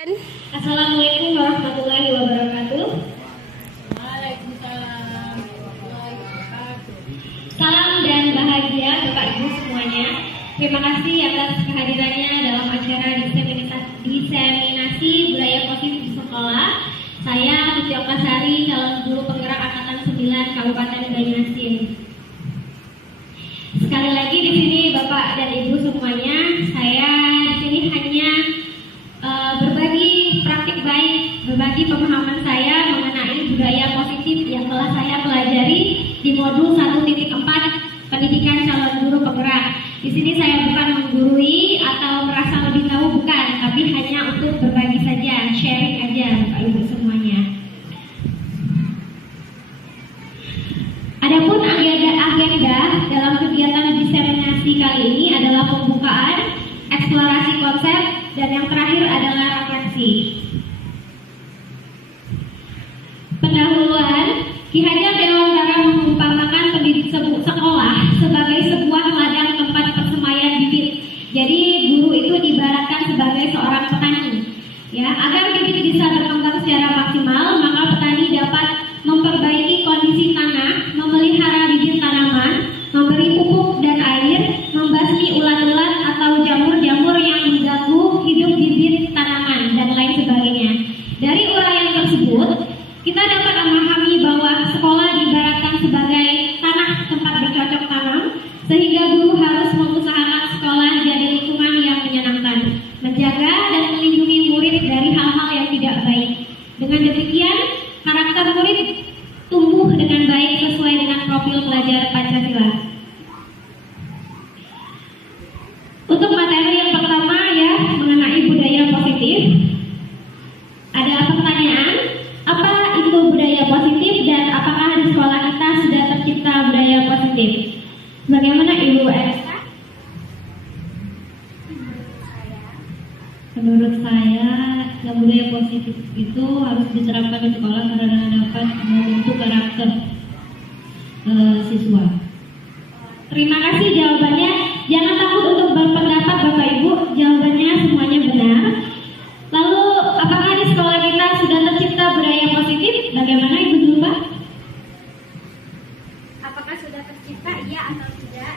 Assalamualaikum warahmatullahi wabarakatuh. Waalaikumsalam warahmatullahi wabarakatuh. Salam dan bahagia Bapak Ibu semuanya. Terima kasih atas kehadirannya dalam acara diseminasi budaya positif di sekolah. Saya Tuti Okasari, calon guru penggerak Angkatan 9 Kabupaten Banyuasin. Sekali lagi di sini Bapak dan Ibu semuanya, saya di sini hanya berbagi praktik baik, berbagi pemahaman saya mengenai budaya positif yang telah saya pelajari di modul 1.4 pendidikan calon guru penggerak. Di sini saya bukan menggurui atau merasa lebih tahu, bukan, tapi hanya untuk berbagi saja, sharing aja Bapak Ibu semuanya. Adapun agenda dalam kegiatan diseminasi kali ini adalah pembukaan, eksplorasi konsep, dan yang terakhir adalah refleksi. Pendahuluan, Ki Hajar Dewantara mengumpamakan pendidik sekolah sebagai sebuah ladang tempat persemaian bibit. Jadi guru itu diibaratkan sebagai seorang petani. Ya, agar bibit bisa berkembang secara maksimal, maka petani dapat memperbaiki kondisi tanah, memelihara bibit tanaman, memberi pupuk dan air, membasmi ulat-ulat atau jamur-jamur yang mengganggu hidup bibit tanaman, dan lain sebagainya. Dari uraian tersebut, kita dapat memahami bahwa sekolah diibaratkan sebagai tanah tempat bercocok tanam, sehingga guru harus mengusahakan sekolah jadi lingkungan yang menyenangkan, menjaga dan melindungi murid dari hal-hal yang tidak baik. Dengan demikian, karakter murid tumbuh dengan baik sesuai dengan profil pelajar Pancasila. Untuk materi yang pertama ya, mengenai budaya positif. Ada pertanyaan, apa itu budaya positif dan apakah di sekolah kita sudah tercipta budaya positif? Bagaimana Ibu Esta? Menurut saya, yang budaya positif itu harus diterapkan di sekolah karena dapat membentuk karakter siswa. Terima kasih jawabannya. Jangan takut untuk berpendapat Bapak Ibu, jawabannya semuanya benar. Lalu, apakah di sekolah kita sudah tercipta budaya positif? Bagaimana Ibu Zulfa? Apakah sudah tercipta, iya atau tidak?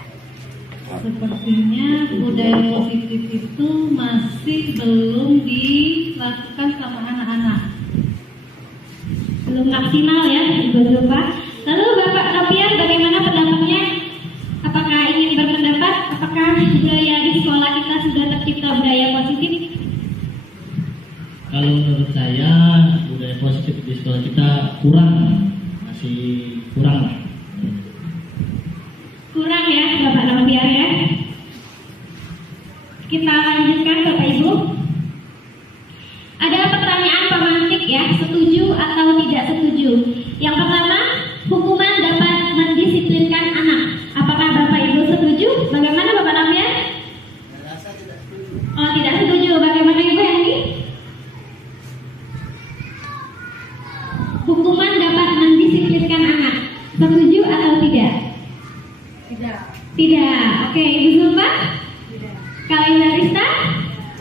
Sepertinya budaya positif itu masih belum dilakukan sama anak-anak. Belum maksimal ya Ibu Zulfa. Lalu Bapak Nopian, bagaimana pendapatnya? Apakah ingin berpendapat? Apakah budaya di sekolah kita sudah tercipta budaya positif? Kalau menurut saya budaya positif di sekolah kita masih kurang lah. Kurang ya Bapak Nopian ya. Kita lanjutkan Bapak Ibu. Ada pertanyaan pemantik ya, setuju atau tidak setuju. Yang pertama, hukuman dapat mendisiplinkan anak. Apakah Bapak Ibu setuju? Bagaimana Bapak Nopian? Saya tidak setuju. Oh, tidak setuju. Bagaimana Ibu Hendy? Hukuman dapat mendisiplinkan anak. Setuju atau tidak? Tidak. Tidak. Oke, Ibu Zulfa? Tidak. Kalau Ibu Arista?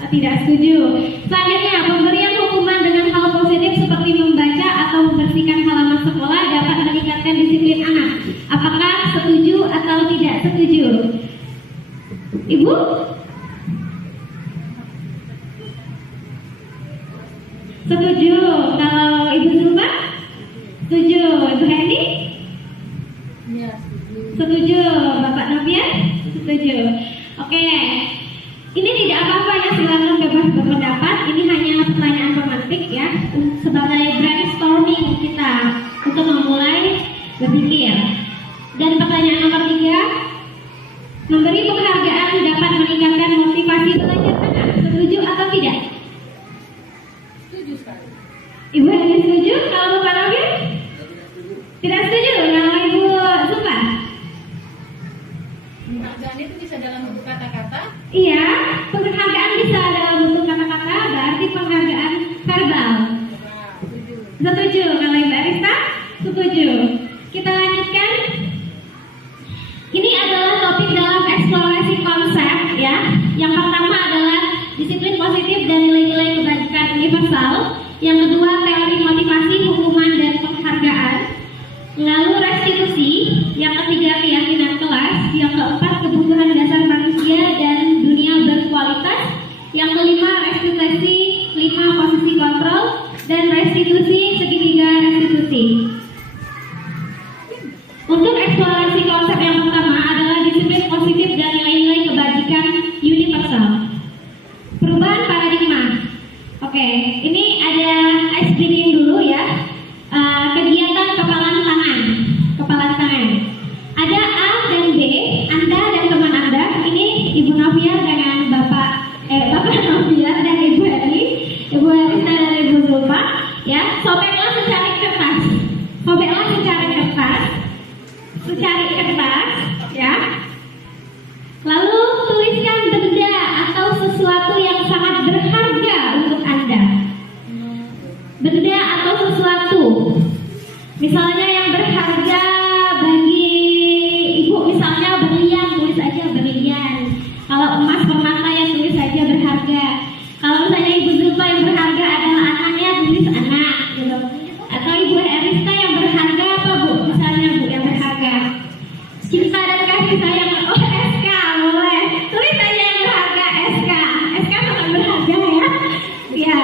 Oh, tidak setuju. Selanjutnya, pemberian hukuman dengan hal positif seperti membaca atau membersihkan halaman sekolah dapat meningkatkan disiplin anak. Apakah setuju atau tidak setuju? Ibu? Setuju. Kalau Ibu Zulfa? Setuju. Ibu Hendy? Iya, setuju. Setuju. Bapak Nopian? Setuju. Oke. Ini tidak apa-apa ya, silakan bebas berpendapat. Ini hanya pertanyaan pemantik ya, sebagai brainstorming kita untuk memulai berpikir. Dan pertanyaan nomor 3, memberi penghargaan dapat meningkatkan motivasi belajar anak. Setuju atau tidak? Setuju sekali. Ibu Hendy setuju? Kalau Bapak Nopian? Tidak setuju. Kalau Ibu Zulfa? Penghargaan itu bisa dalam bentuk kata-kata. Iya, penghargaan bisa dalam bentuk kata-kata, berarti penghargaan verbal. Nah, setuju. Setuju. Kalau Ibu Arista? Setuju. Kita lanjutkan. Ini adalah topik dalam eksplorasi konsep ya. Yang pertama adalah disiplin positif dan nilai-nilai kebajikan universal. Yang kedua, teori motivasi, hukuman, dan penghargaan. Lalu restitusi. Yang ketiga, keyakinan kelas. Yang keempat, kebutuhan dasar manusia dan dunia berkualitas. Yang kelima, restitusi 5, posisi kontrol. Dan restitusi segitiga restitusi. Untuk eksplorasi konsep yang pertama adalah disiplin positif dan nilai-nilai kebajikan universal. Perubahan paradigma. Oke, ini ada ice breaking dulu ya. Kegiatan kepalan tangan. Kepalan tangan. Ada A dan B, Anda dan teman Anda. Ini Ibu Novia dengan Bapak Novia dan Ibu Eri, Ibu Erista dan Ibu Zulfa. Ya, sobeklah secari kertas. Sobeklah secari kertas. Secari kertas, ya. Lalu tuliskan benda atau sesuatu yang sangat berharga untuk Anda. Benda atau sesuatu. Misalnya yang berharga bagi Ibu, misalnya berlian, tulis aja berlian. Kalau emas permata ya tulis aja berharga. Kalau misalnya Ibu Zulfa yang berharga adalah anaknya, tulis anak, gitu. Atau Ibu Erista yang berharga apa Bu? Misalnya Bu yang berharga. Cinta dan kasih sayang, oh SK boleh. Tulis aja yang berharga SK. SK sangat berharga ya. Ya.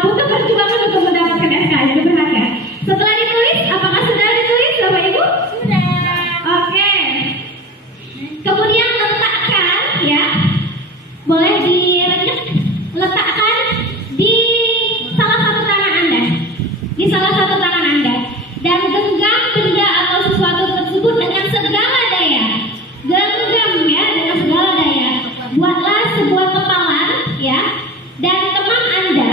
Butuh perjuangan untuk mendapatkan SK itu berharga. Setelah ditulis, apakah sudah ditulis Bapak Ibu? Sudah. Oke. Kemudian letakkan ya. Boleh direnyek. Letakkan di salah satu tangan Anda. Di salah satu tangan Anda. Dan genggam benda atau sesuatu tersebut dengan segala daya. Genggam ya dengan segala daya. Buatlah sebuah kepalan ya. Dan teman Anda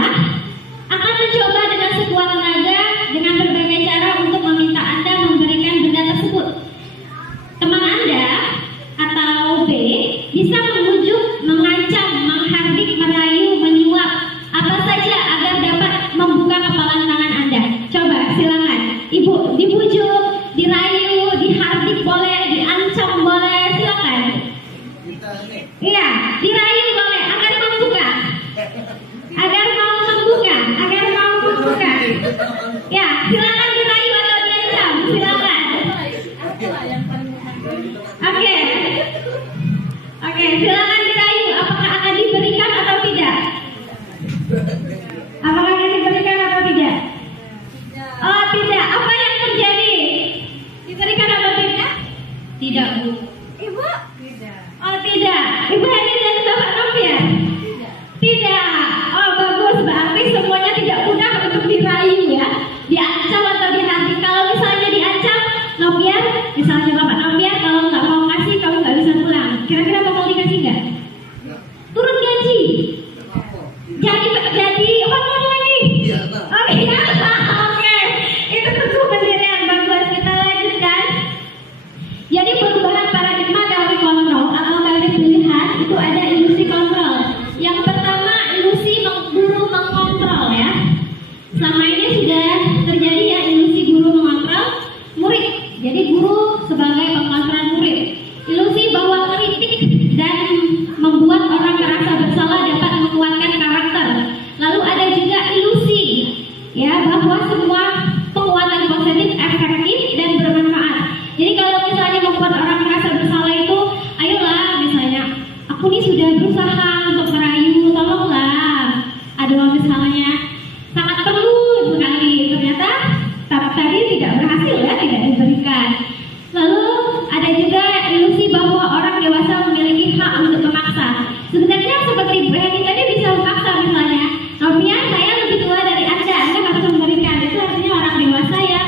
akan mencoba dengan sekuat tenaga dengan berbagai cara untuk meminta Anda memberikan benda tersebut. Teman Anda atau B bisa membujuk, mengancam, menghardik, merayu, menyuap apa saja agar dapat membuka kepalan tangan Anda. Coba silakan. Ibu dibujuk, dirayu, dihardik boleh, diancam boleh, silakan. Iya, dirayu boleh agar membuka. Agar mau membuka. Ya, silakan dirayu atau diancam, silakan. Apalah yang paling menghargai? Oke, silakan dirayu. Apakah akan diberikan atau tidak? Apakah akan diberikan atau tidak? Oh tidak. Apa yang terjadi? Diberikan atau tidak? Tidak Bu. Ibu? Tidak. Oh tidak. Ibu Heni dan Bapak Novia? Tidak. Tidak. Oh bagus. Berarti semuanya tidak mudah untuk dirayu ya. Diancam atau dihardik. Kalau misalnya diancam, Novia, misalnya Bapak Novia, kalau nggak mau ngasih, kamu nggak bisa pulang. Kira-kira bakal dikasih nggak? Turun gaji. Jadi hormon lagi. Oh iya. Oke. Itu tentu pendirian bagus. Kita lanjutkan. Jadi perubahan paradigma teori kontrol atau teori pilihan itu ada ilusi kontrol. Yang pertama ilusi guru mengkontrol ya. Selama ini sudah terjadi ya ilusi guru mengontrol murid. Jadi guru sebagai pengontrol murid. Ilusi bahwa kritik dan membuat orang merasa bersalah dapat menguatkan karakter. Lalu ada juga ilusi ya bahwa semua penguatan positif efektif dan bermanfaat. Jadi kalau misalnya membuat orang merasa bersalah itu, ayolah misalnya aku nih sudah berusaha untuk merayu, tolonglah. Aduh misalnya sangat perlu sekali, ternyata tadi tidak berhasil ya, tidak diberikan. Lalu ada juga ilusi bahwa orang dewasa memiliki hak untuk memaksa. Sebenarnya seperti Bu Heni tadi bisa memaksa misalnya, Novia saya lebih tua dari Anda harus memberikan. Itu artinya orang dewasa ya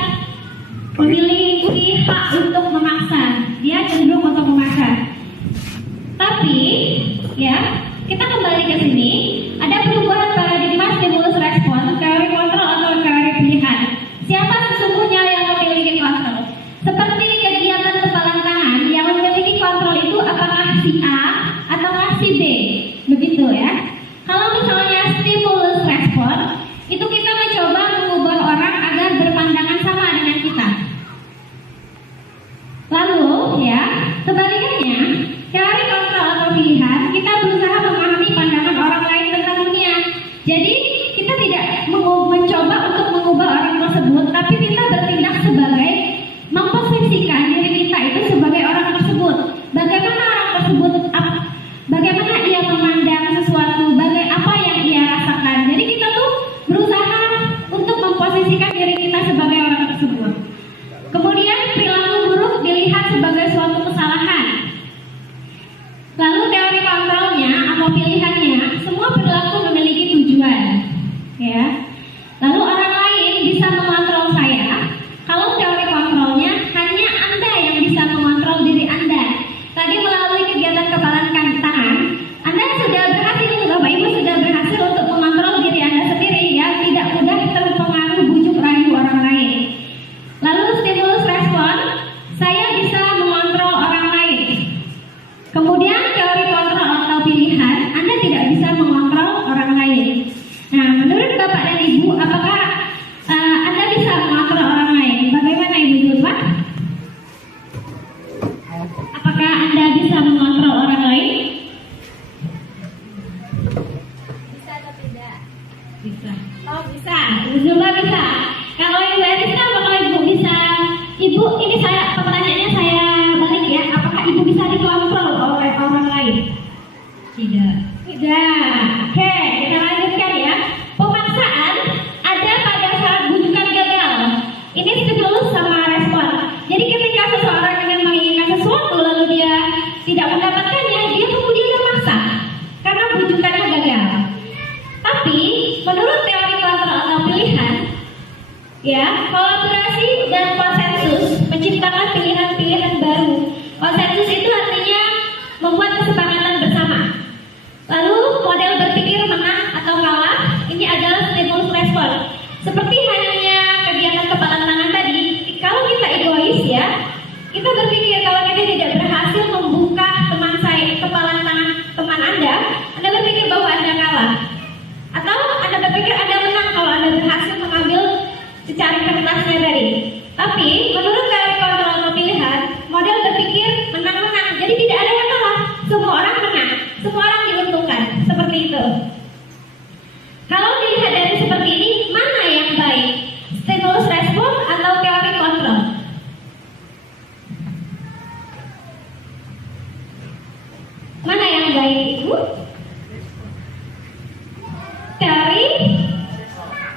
memiliki hak untuk memaksa. Dia cenderung untuk memaksa. Tapi ya kita kembali ke sini. Ada perubahan paradigma stimulus respon, teori kontrol atau teori pilihan. Siapa sesungguhnya yang memiliki kontrol? Seperti kegiatan kepalan tangan, yang memiliki kontrol itu apakah si A atau si B? Begitu ya. Kalau misalnya stimulus respon, itu kita mencoba mengubah orang agar berpandangan sama dengan kita. Lalu ya, sebaliknya, teori kontrol atau pilihan, kita berusaha memahami pandangan orang lain tentang dunia. Jadi kita tidak mencoba untuk mengubah orang tersebut, tapi kita bertindak sebagai memposisikan diri kita itu sebagai orang tersebut. Bagaimana orang tersebut, bagaimana ia memandang sesuatu, apa yang ia rasakan. Jadi kita tuh berusaha untuk memposisikan diri kita sebagai orang tersebut. Kemudian perilaku buruk dilihat sebagai suatu kesalahan. Lalu teori kontrolnya atau pilihannya, semua perilaku memiliki tujuan, ya. Lalu orang lain bisa mengontrol saya. Kalau teori kontrolnya, hanya Anda yang bisa mengontrol diri Anda. Tadi melalui kegiatan kepalan tangan, Anda sudah berhasil, Bapak Ibu sudah berhasil untuk mengontrol diri Anda sendiri, ya. Tidak mudah terpengaruh bujuk rayu orang lain. Lalu stimulus respon, saya bisa mengontrol orang lain. Kemudian teori kontrol atau pilihan, Anda tidak bisa mengontrol orang lain. Nah, menurut Bapak dan Ibu, apakah Anda bisa mengontrol orang lain? Bagaimana Ibu Zulfa? Apakah Anda bisa mengontrol orang lain? Bisa atau tidak? Bisa. Oh, bisa. Ibu Zulfa bisa. Kalau Ibu Erista, apakah Ibu bisa? Ibu, ini pertanyaannya saya balik ya. Apakah Ibu bisa dikontrol oleh orang lain? Tidak. Tidak. Oke, kita lanjutkan ya. Pemaksaan ada pada saat bujukan gagal. Ini stimulus sama respon. Jadi ketika seseorang ingin menginginkan sesuatu lalu dia tidak mendapatkannya, dia kemudian memaksa karena bujukannya gagal. Tapi menurut teori kontrol atau pilihan, ya, kolaborasi dan konsensus menciptakan pilihan-pilihan baru. Konsensus itu artinya membuat kesepakatan bersama. Lalu model berpikir menang atau kalah, ini adalah stimulus respon. Seperti halnya kegiatan kepalan tangan tadi, kalau kita egois ya, kita berpikir kalau kita tidak berhasil membuka kepalan tangan teman Anda berpikir bahwa Anda kalah. Atau Anda berpikir Anda menang kalau Anda berhasil mengambil secari kertasnya tadi. Tapi menurut teori kontrol atau pilihan, model berpikir menang-menang. Jadi tidak ada yang kalah, semua orang menang, semua orang diuntungkan. Seperti itu. Kalau dilihat dari seperti ini, mana yang baik? Stimulus respon atau teori kontrol? Mana yang baik, Ibu?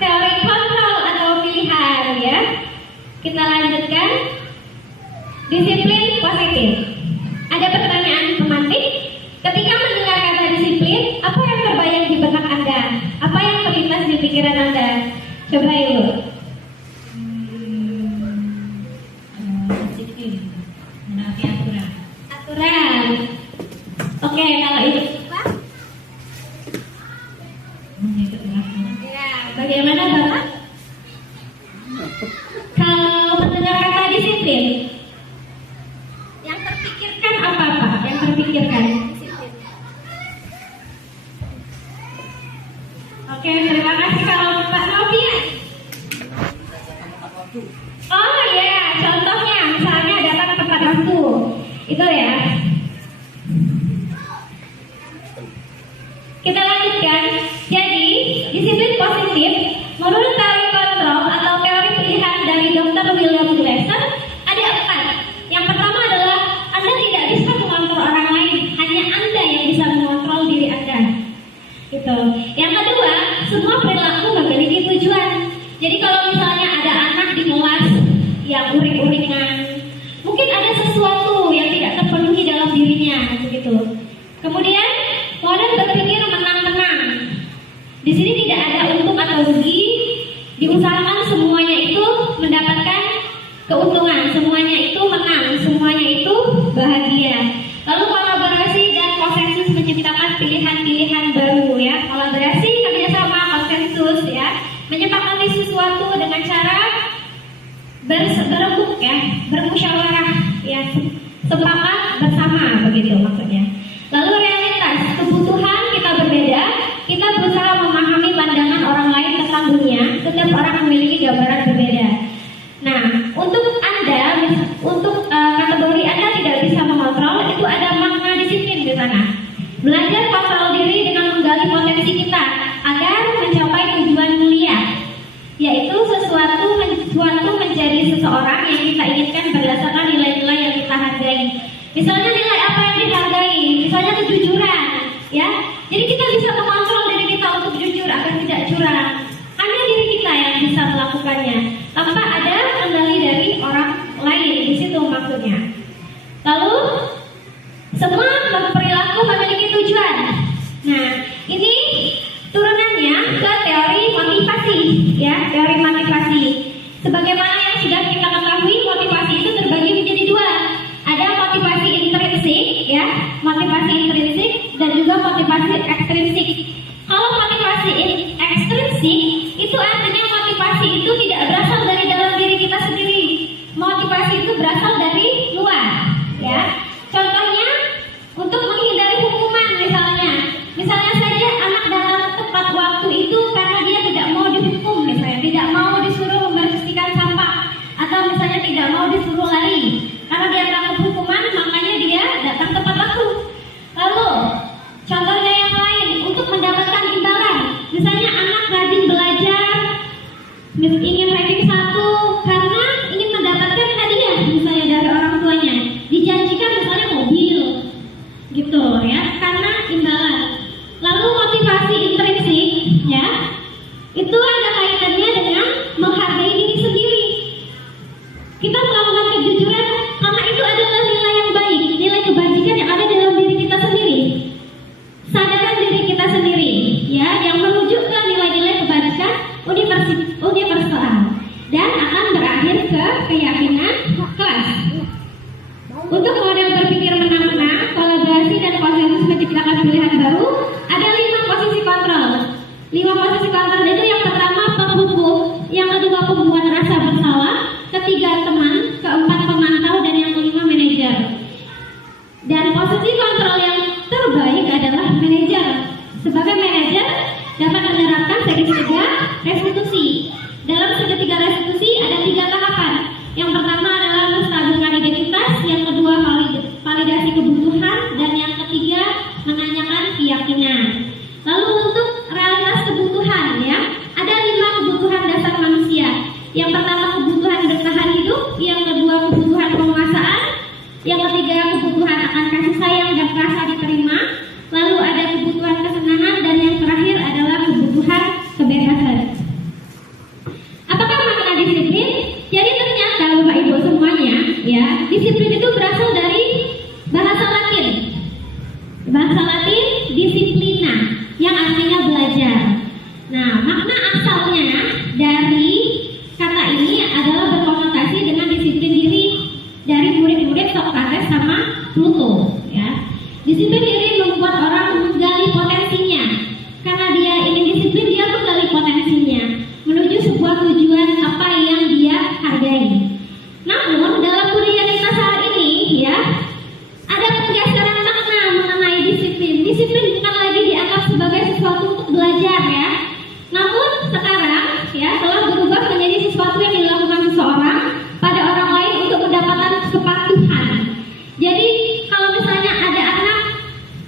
Teori kontrol atau pilihan, ya. Kita lanjutkan. Disiplin positif. Ada pertanyaan pemantik. Ketika mendengar kata disiplin, apa yang terbayang di benak Anda? Apa yang terlintas di pikiran Anda? Coba Ibu. Disiplin, menaati aturan. Aturan. Oke, kalau Ibu apa? Mengikuti aturan. Ya, bagaimana Bapak? Kalau mendengar kata disiplin, yang terpikirkan apa Pak? Yang terpikirkan? Oke, terima kasih. Kalau Pak Novian. Oh ya, contohnya misalnya datang tepat waktu. Itu ya. Kita lanjutkan. Jadi, disiplin positif menurut teori kontrol atau teori pilihan dari Dr. William Glasser ada 4. Yang pertama adalah Anda tidak bisa mengontrol orang lain, hanya Anda yang bisa mengontrol diri Anda. Gitu. Yang kedua, semua perilaku memiliki tujuan. Jadi kalau misalnya ada anak di kelas yang uring-uringan, mungkin ada sesuatu yang tidak terpenuhi dalam dirinya, begitu. Kemudian model berpikir menang-menang. Di sini tidak ada untung atau rugi. Diusahakan semuanya itu mendapatkan keuntungan, semuanya itu menang, semuanya itu bahagia. Lalu kolaborasi dan konsensus menciptakan pilihan-pilihan baru, ya. Kolaborasi, kerjasama, konsensus, ya, menyepakati sesuatu dengan cara berembuk, ya, bermusyawarah, ya, sepakat bersama, begitu maksudnya. Lalu realitas, kebutuhan kita berbeda, kita berusaha memahami pandangan orang lain tentang dunia. Setiap orang memiliki gambaran berbeda. Nah, untuk Anda, untuk kategori Anda tidak bisa mengontrol, itu ada makna disiplin di sana. Belajar kontrol diri dengan menggali potensi kita agar Misalnya nilai apa yang dihargai, misalnya kejujuran, ya. Jadi kita bisa mengontrol diri kita untuk jujur agar tidak curang. Hanya diri kita yang bisa melakukannya, tanpa ada kendali dari orang lain. Di situ maksudnya. Lalu semua perilaku memiliki tujuan. Nah, ini turunannya ke teori motivasi, ya, teori motivasi. Sebagaimana yang sudah kita ketahui, motivasi itu terbagi menjadi dua. Ada motivasi intrinsik, ya, motivasi intrinsik dan juga motivasi ekstrinsik. Kalau motivasi ekstrinsik itu artinya motivasi itu tidak berasal dari dalam diri kita sendiri. Motivasi itu berasal dari luar, ya. Contohnya untuk menghindari hukuman misalnya saja anak datang tepat waktu itu karena dia tidak mau dihukum, misalnya tidak mau disuruh membersihkan sampah, atau misalnya tidak mau disuruh lari karena dia takut hukuman, makanya dia datang tepat waktu. Lalu contohnya yang lain untuk mendapatkan imbalan, misalnya anak rajin belajar, ingin ranking 1 karena ingin mendapatkan hadiah misalnya dari orang tuanya, dijanjikan misalnya mobil, gitu ya, karena imbalan. Lalu motivasi intrinsik, ya, itu ada kaitannya dengan menghargai diri sendiri. Kita melakukan kejujuran karena itu adalah nilai yang baik, nilai kebajikan yang ada dalam diri kita sendiri. Sadarkan diri kita sendiri, ya, yang menuju ke nilai-nilai kebajikan universal dan akan berakhir ke keyakinan kelas. Untuk model berpikir menang-menang, kolaborasi dan konsensus menciptakan pilihan baru, ada 5 posisi kontrol. 5 posisi kontrol itu yang pertama penghukum, yang kedua pembuat rasa bersalah, ketiga teman, keempat pemantau, dan yang kelima manajer. Dan posisi kontrol yang terbaik adalah manajer. Sebagai manajer dapat menerapkan segitiga restitusi. Dalam segitiga restitusi ada 3 tahapan. Yang pertama adalah menstabilkan identitas, yang kedua validasi kebutuhan, dan yang ketiga menanyakan keyakinan. Lalu untuk realitas kebutuhan, ya, ada 5 kebutuhan dasar manusia. Yang pertama kebutuhan bertahan hidup, yang kedua kebutuhan penguasaan, yang ketiga kebutuhan akan kasih sayang dan rasa diterima, lalu ada kebutuhan kesenangan, dan yang terakhir adalah kebutuhan kebebasan. Apakah makna disiplin? Jadi ternyata Bapak Ibu semuanya, ya, disiplin itu berasal dari bahasa Latin. Bahasa Latin disiplina, yang artinya belajar. Nah, makna asalnya dari kata ini adalah berkonotasi dengan disiplin diri dari murid-murid Socrates sama Plato, ya. Disiplin diri membuat orang menggali potensinya. Karena dia ingin disiplin, dia menggali potensinya menuju sebuah tujuan apa yang dia hargai. Namun dalam budaya kita saat ini, ya, ada pergeseran makna mengenai disiplin. Disiplin bukan lagi dianggap sebagai sesuatu untuk belajar, ya. Namun sekarang, ya, telah berubah menjadi sesuatu yang dilakukan seseorang pada orang lain untuk mendapatkan kepatuhan. Jadi kalau misalnya ada anak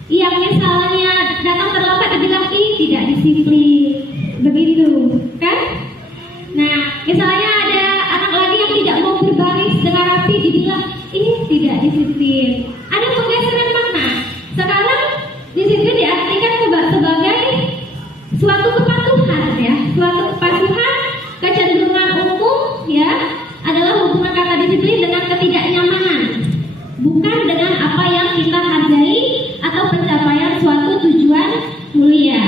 yang misalnya datang terlambat, dibilang ih tidak disiplin, begitu, kan? Nah, misalnya ada anak lagi yang tidak mau berbaris dengan rapi, dibilang ini tidak disiplin. Ada pergeseran makna. Sekarang disiplin diartikan sebagai suatu kepatuhan, ya, suatu kepatuhan, kecenderungan umum, ya, adalah hubungan kata disiplin dengan ketidaknyamanan, bukan dengan apa yang kita hargai atau pencapaian suatu tujuan mulia.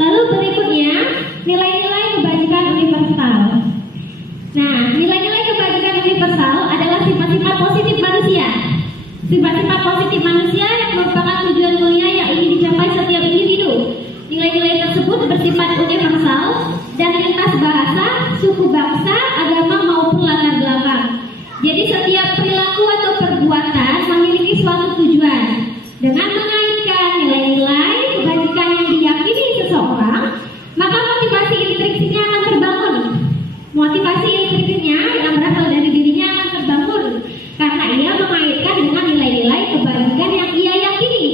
Lalu berikutnya, nilai-nilai kebajikan universal. Nah, nilai-nilai kebajikan universal adalah sifat-sifat positif manusia. Sifat-sifat positif manusia yang merupakan tujuan mulia yang ingin dicapai setiap individu. Nilai-nilai tersebut bersifat universal dan lintas bahasa, suku bangsa, agama maupun latar belakang. Jadi setiap perilaku atau perbuatan memiliki suatu tujuan. Dengan mengaitkan nilai-nilai kebajikan yang diyakini seseorang, maka motivasi intrinsiknya akan terbangun. Motivasi intrinsiknya yang berasal dari dirinya akan terbangun karena ia mengaitkan dengan nilai-nilai kebajikan yang ia yakini.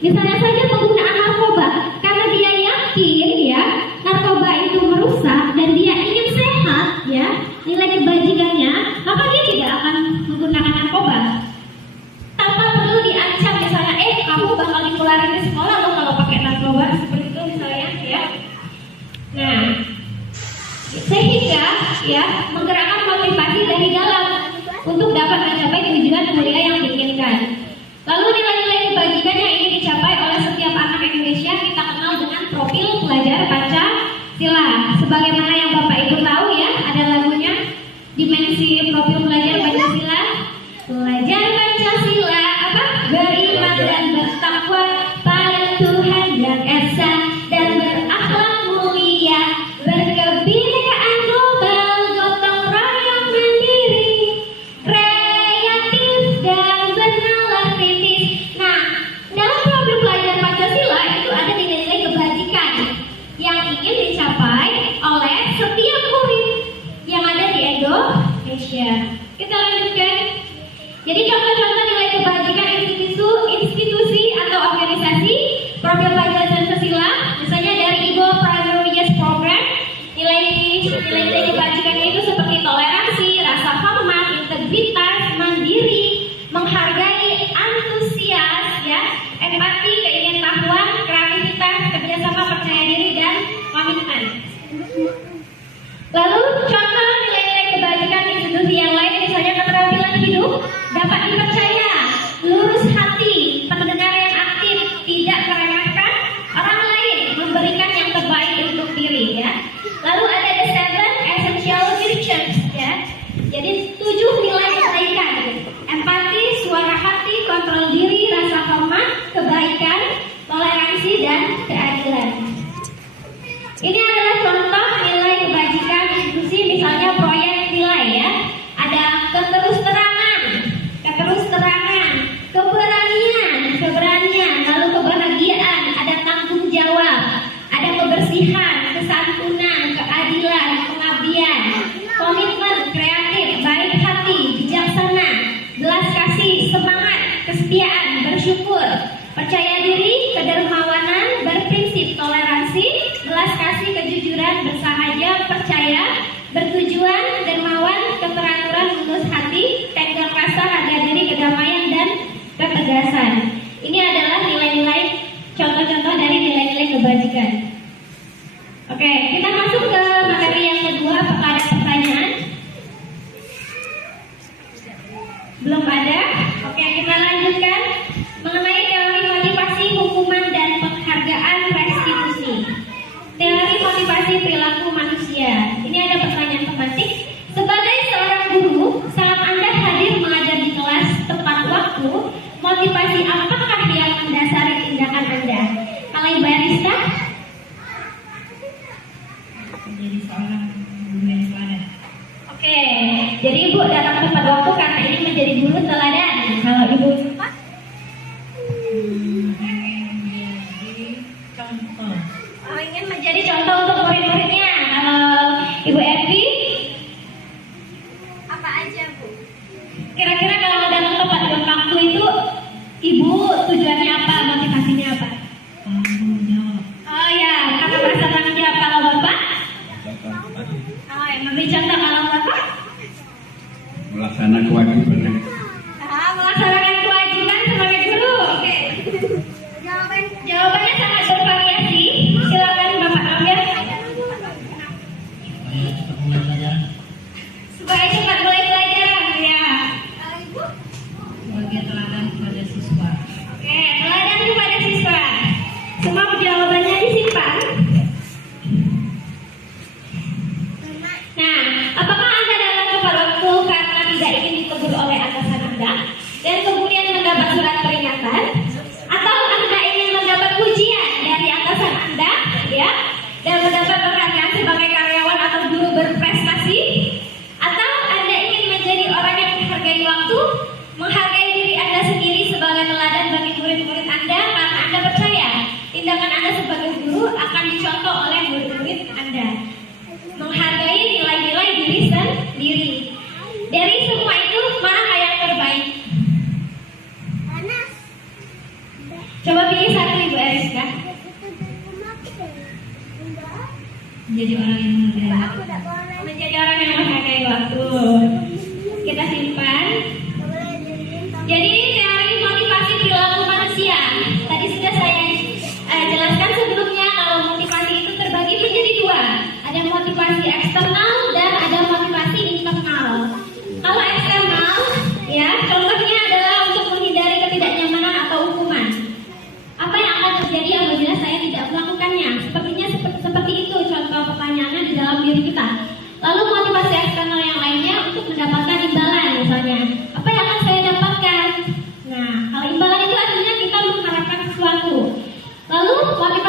Misalnya saja penggunaan narkoba, karena dia yakin, ya, narkoba itu merusak dan dia ingin sehat, ya, nilai kebajikannya, maka dia tidak akan menggunakan ketularan di sekolah loh kalau pakai narkoba seperti itu misalnya ya. Nah, sehingga ya menggerakkan motivasi dari dalam untuk dapat mencapai tujuan mulia yang diinginkan. Lalu nilai-nilai kebajikan yang ingin dicapai oleh setiap anak Indonesia kita kenal dengan profil pelajar Pancasila. Sebagaimana yang Bapak Ibu tahu ya, ada lagunya dimensi profil pelajar Pancasila. Pelajar Pancasila apa? Beriman dan bertakwa pada Tuhan yang esa dan berakhlak mulia, berkebinekaan global, gotong royong mandiri, kreatif dan bernalar kritis. Nah, dalam profil pelajar Pancasila itu ada nilai-nilai kebajikan yang ingin dicapai oleh setiap murid yang ada di Indonesia. Kita lanjutkan. Jadi contoh-contoh nilai kebajikan institusi atau organisasi profil pelajar Pancasila, misalnya dari Ibu Primary Years Program, nilai-nilai kebajikannya itu seperti toleransi, rasa hormat, integritas, mandiri, menghargai, antusias, ya, empati, keingintahuan, kreativitas, kerjasama, percaya diri, dan komitmen. Lalu contoh nilai-nilai kebajikan institusi yang lain, misalnya keterampilan hidup, dapat dipercaya, lurus hati, pendengar yang aktif, tidak meremehkan orang lain, memberikan yang terbaik untuk diri, ya. Lalu ada the 7 essential virtues, ya. Jadi 7 nilai kebaikan: empati, suara hati, kontrol diri, rasa hormat, kebaikan, toleransi, dan keadilan. Ini adalah contoh nilai kebajikan institusi, misalnya proyek nilai, ya. Ada keberanian, keberanian, lalu kebahagiaan, ada tanggung jawab, ada kebersihan, kesantunan, keadilan, pengabdian, komitmen, kreatif, baik hati, bijaksana, belas kasih, semangat, kesetiaan, bersyukur, percaya diri, kedermawanan, berprinsip, toleransi, belas kasih, kejujuran, bersahaja, percaya, bertujuan, dermawan, keteraturan, lurus hati, tenggang rasa, harga diri, kedamaian, dan ketegasan. Ini adalah nilai-nilai, contoh-contoh dari nilai-nilai kebajikan. Oke, kita masuk ke materi yang kedua. Apakah ada pertanyaan? Belum ada? Oke, kita lanjutkan mengenai teori motivasi, hukuman, dan penghargaan restitusi. Teori motivasi perilaku manusia. Ini ada pertanyaan tematik. Sebagai seorang guru, saat Anda hadir mengajar di kelas tepat waktu, motivasi apakah yang mendasari tindakan Anda? Kalau Ibu Arista? Menjadi seorang guru yang teladan. Oke, jadi Ibu datang tepat waktu karena ini menjadi guru teladan. Kalau Ibu apa? Ingin menjadi contoh untuk murid-muridnya. Kalau Ibu Evi, Apa aja, Bu? kira-kira kalau datang tepat waktu itu, Ibu tujuannya apa? Motivasinya apa? Tanggung jawab. Oh ya, karena merasa tanggung jawab. Kalau Bapak? Oh ya, memberi contoh. Kalau Bapak? Melaksanakan kewajiban. Melaksanakan kewajiban sebagai guru. Oke. Jawabannya sangat bervariasi. Silakan Bapak ambil. Supaya cepat mulai pelajaran. Supaya cepat mulai pelajaran, ya. Sebagai teladan kepada siswa. Oke, teladan kepada siswa. Semua jawabannya disimpan. Nah, apakah Anda datang tepat waktu karena tidak ingin ditegur oleh atasan Anda dan kemudian mendapat surat peringatan, atau Anda ingin mendapat pujian dari atasan Anda, ya, dan mendapat penghargaan sebagai karyawan atau guru berprestasi, atau Anda ingin menjadi orang yang menghargai waktu, menghargai diri Anda sendiri sebagai teladan bagi murid-murid Anda karena Anda percaya tindakan Anda sebagai guru akan dicontoh oleh murid-murid Anda. Menghargai nilai-nilai diri sendiri. Dari semua itu, mana yang terbaik? Coba pilih satu, Ibu Eriska. Menjadi orang yang menghargai waktu. Menjadi orang yang menghargai waktu. Kita simpan. Jadi teori motivasi perilaku manusia. Tadi sudah saya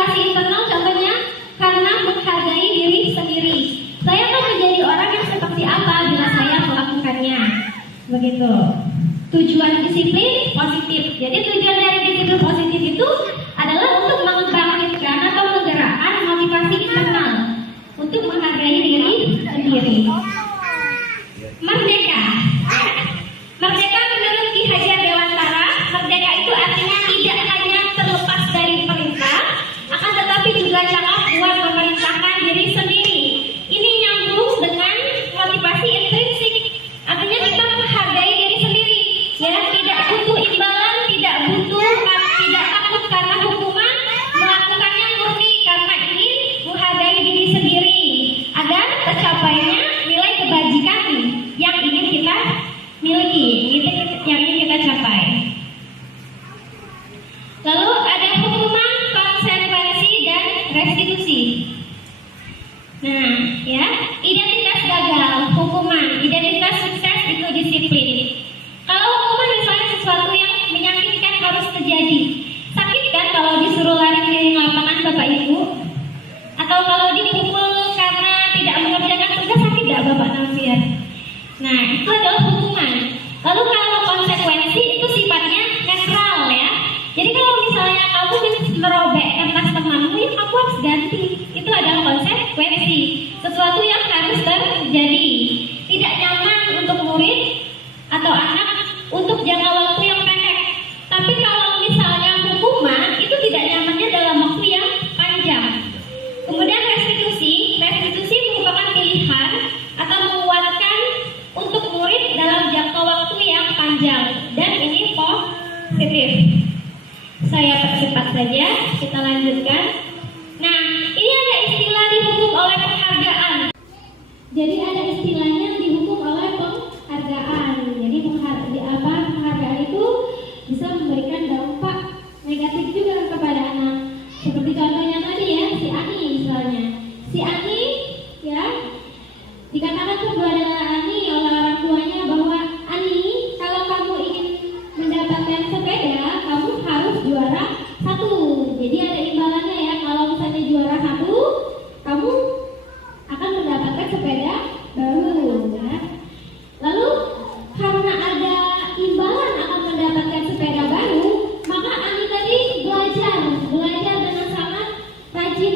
motivasi internal contohnya karena menghargai diri sendiri. Saya akan menjadi orang yang seperti apa bila saya melakukannya. Begitu. Tujuan disiplin positif. Jadi tujuan dari disiplin positif itu adalah untuk membangkitkan atau menggerakkan motivasi internal untuk menghargai diri sendiri. Merdeka. Merdeka menurut Ki Hajar Dewantara, merdeka itu artinya tidak hanya terlepas dari perintah, akan tetapi juga cakap buat memerintahkan diri sendiri. Ini nyambung dengan motivasi intrinsik, artinya kita menghargai diri sendiri, ya, tidak butuh imbalan, tidak takut karena hukuman, melakukannya murni karena ingin menghargai diri sendiri, agar tercapainya nilai kebajikan yang ingin kita miliki, yang ingin kita capai. Lalu ada hukuman, konsekuensi, dan restitusi. Nah, ya, identitas gagal, hukuman, identitas sukses itu disiplin. Kalau hukuman misalnya sesuatu yang menyakitkan harus terjadi. Sakit kan kalau disuruh lari keliling lapangan Bapak Ibu? Atau kalau dipukul karena tidak mengerjakan tugas, sakit tidak Bapak Nafir? Nah, itu adalah hukuman. Lalu kalau konsekuensi itu sifatnya netral, ya. Jadi kalau misalnya kamu merobek kertas temanmu, ya kamu harus ganti. Itu adalah konsekuensi. Sesuatu yang harus terjadi. Tidak nyaman untuk murid atau anak untuk jangka waktu yang pendek. Tapi kalau misalnya hukuman, itu tidak nyamannya dalam waktu yang panjang. Kemudian restitusi. Restitusi merupakan pilihan atau menguatkan untuk murid dalam jangka waktu yang panjang. Dan ini positif. Saya percepat saja, kita lanjutkan. Nah, ini ada istilah dihukum oleh penghargaan. Jadi ada istilahnya dihukum oleh penghargaan. Jadi penghargaan itu bisa memberikan dampak negatif juga kepada anak. Seperti contohnya tadi ya, si Ani misalnya. Si Ani ya dikatakan kepada Ani oleh orang tuanya bahwa Ani, kalau kamu ingin mendapatkan sepeda, kamu harus juara 1. Jadi ada imbalannya ya, kalau misalnya juara 1, kamu akan mendapatkan sepeda baru. Ya. Lalu karena ada imbalan akan mendapatkan sepeda baru, maka Ani tadi belajar dengan sangat rajin.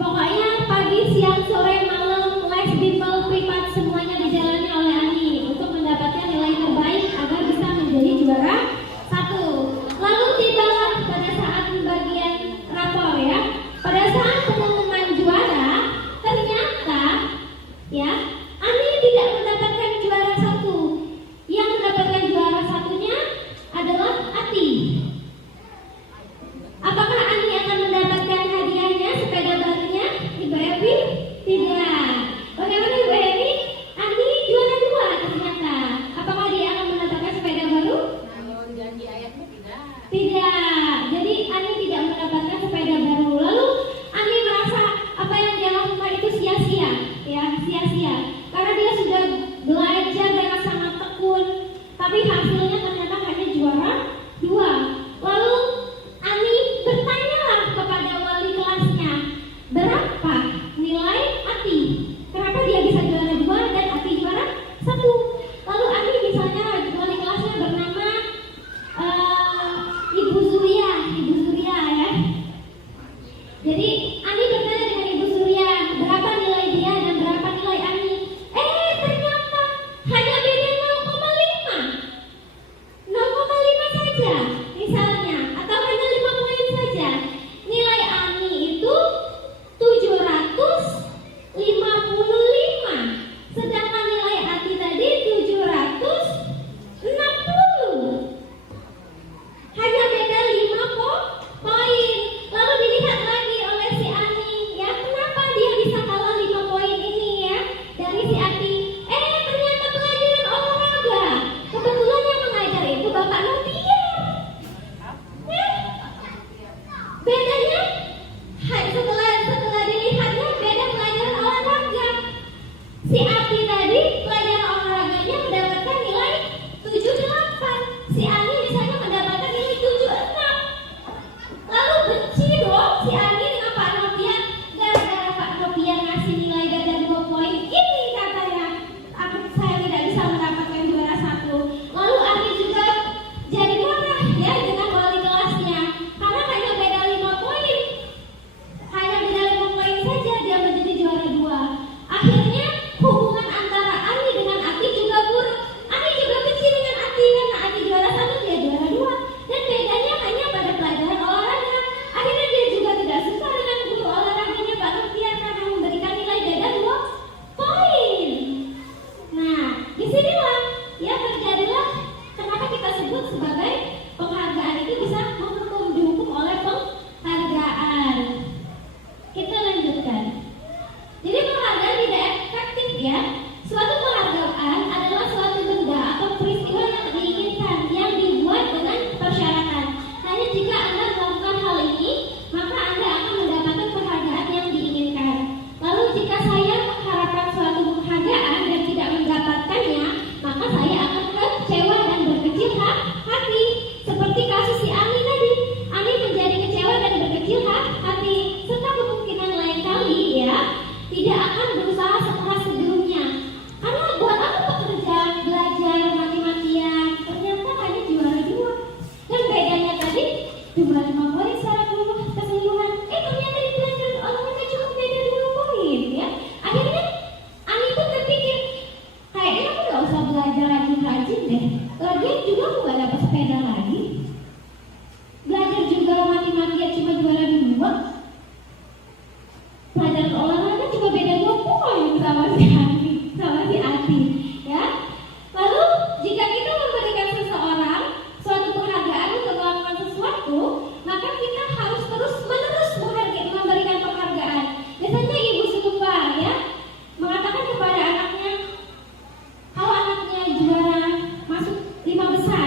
Pokoknya pagi, siang, sore, malam, les, bimbel, privat semuanya dijalani oleh Ani untuk mendapatkan nilai terbaik agar bisa menjadi juara 1. Lalu tibalah pada saat bagian rapor ya. Pada saat pengumuman juara, ternyata ya Ani tidak mendapatkan juara 1. Yang mendapatkan juara 1-nya adalah Ati. Apakah Ani akan mendapatkan hadiahnya, sepeda barunya, Ibu Evi? Tidak. Bagaimana Ibu Evi? Ani juara 2 ternyata. Apakah dia akan mendapatkan sepeda baru? Kalau janji ayatnya tidak. Tidak. Jadi Ani tidak mendapatkan sepeda baru. Lalu Ani merasa apa yang dia lakukan itu sia-sia, ya, sia-sia. Karena dia sudah belajar dengan sangat tekun, tapi hasilnya ternyata hanya juara 2. Lalu Ani bertanyalah kepada wali kelasnya, berapa nilai Ati? Kenapa dia bisa juara 2 dan Ati juara 1? Lalu Ani misalnya wali kelasnya bernama Ibu Surya ya. Jadi Ani bertanya dengan Ibu Surya, berapa nilai dia dan berapa nilai Ani? Ternyata hanya beda 0,5. belajar rajin-rajin deh. Lagian juga aku gak dapat sepeda lagi. Belajar juga mati-matian cuma juara 2. Pelajaran olahraga cuma beda 2 poin sama si Ati, ya. Lalu jika kita memberikan seseorang suatu penghargaan untuk melakukan sesuatu, maka kita harus terus-menerus memberikan penghargaan. Biasanya ibu serupa ya mengatakan kepada anaknya, kalau anaknya juara masuk 5 besar,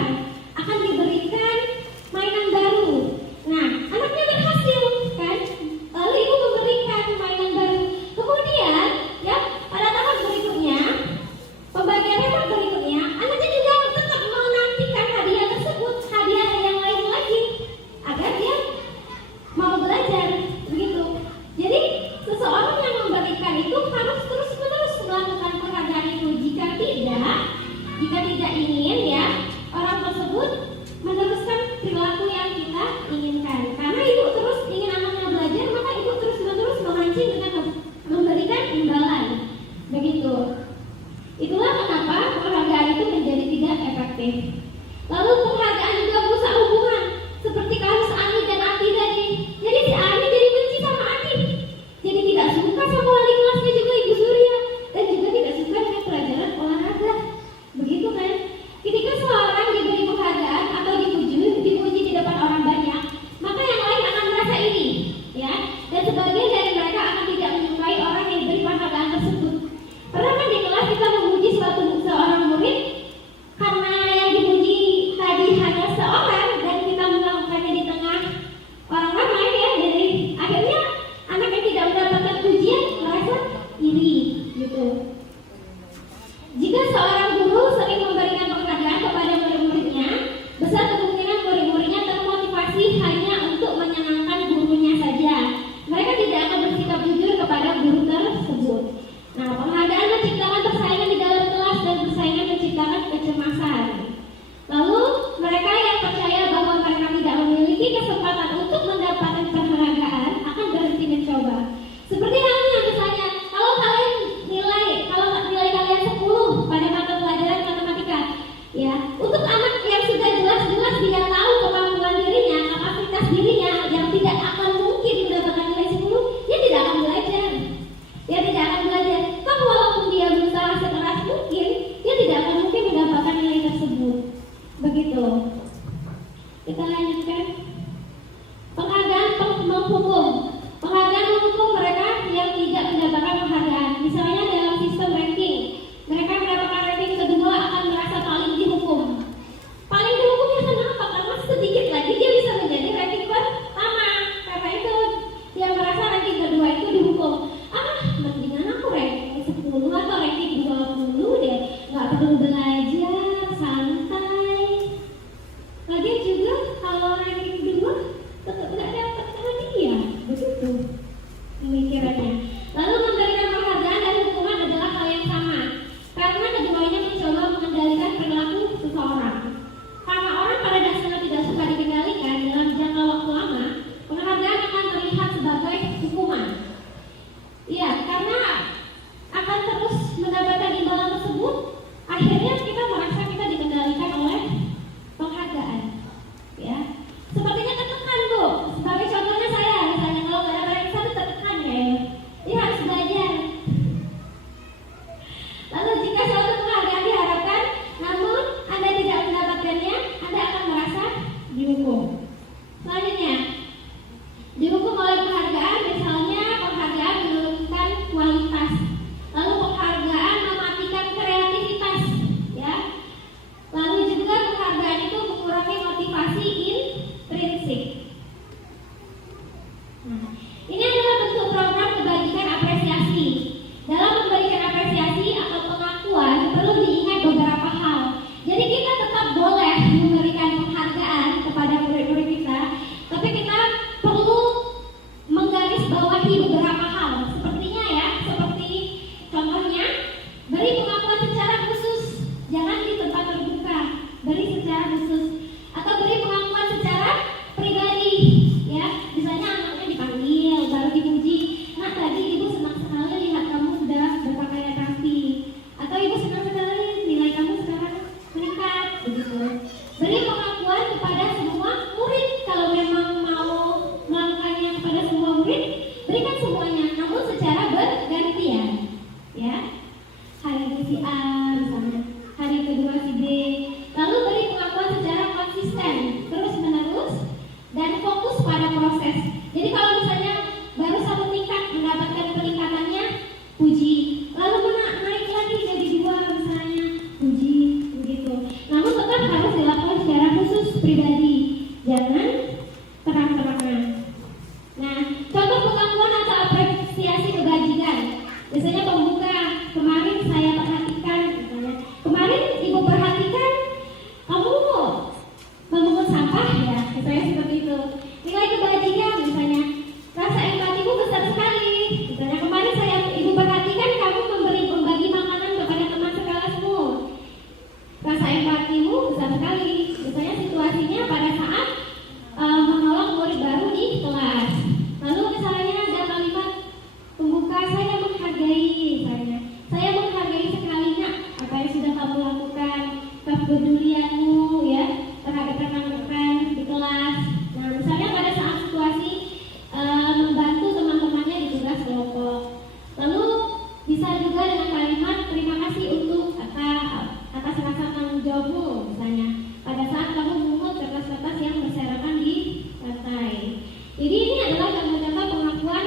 tanggung jawabmu, misalnya pada saat kamu memungut kertas-kertas yang berserakan di lantai. Jadi ini adalah contoh-contoh pengakuan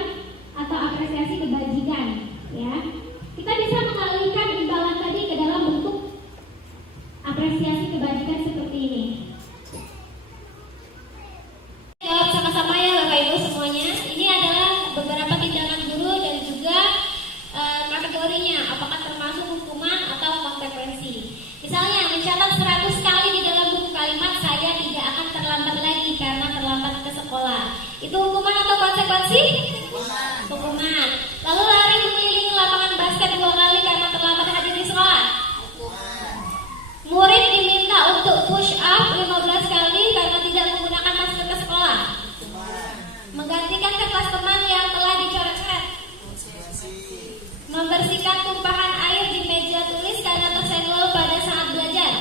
atau apresiasi kebajikan, ya. Kita bisa mengalihkan imbalan tadi ke dalam bentuk apresiasi kebajikan seperti ini. Jawab sama-sama ya Bapak Ibu semuanya. Ini adalah beberapa tindakan guru dan juga kategorinya, apakah termasuk hukuman atau konsekuensi. Misalnya mencatat 100 kali di dalam buku kalimat saya tidak akan terlambat lagi karena terlambat ke sekolah. Itu hukuman atau konsekuensi? Hukuman. Lalu lari mengelilingi lapangan basket 2 kali karena terlambat hadir di sekolah. Murid diminta untuk push up 15 kali karena tidak menggunakan masker ke sekolah. Menggantikan kertas teman yang telah dicoret-coret. Membersihkan tumpahan air di meja tulis karena tersenggol pada saat belajar.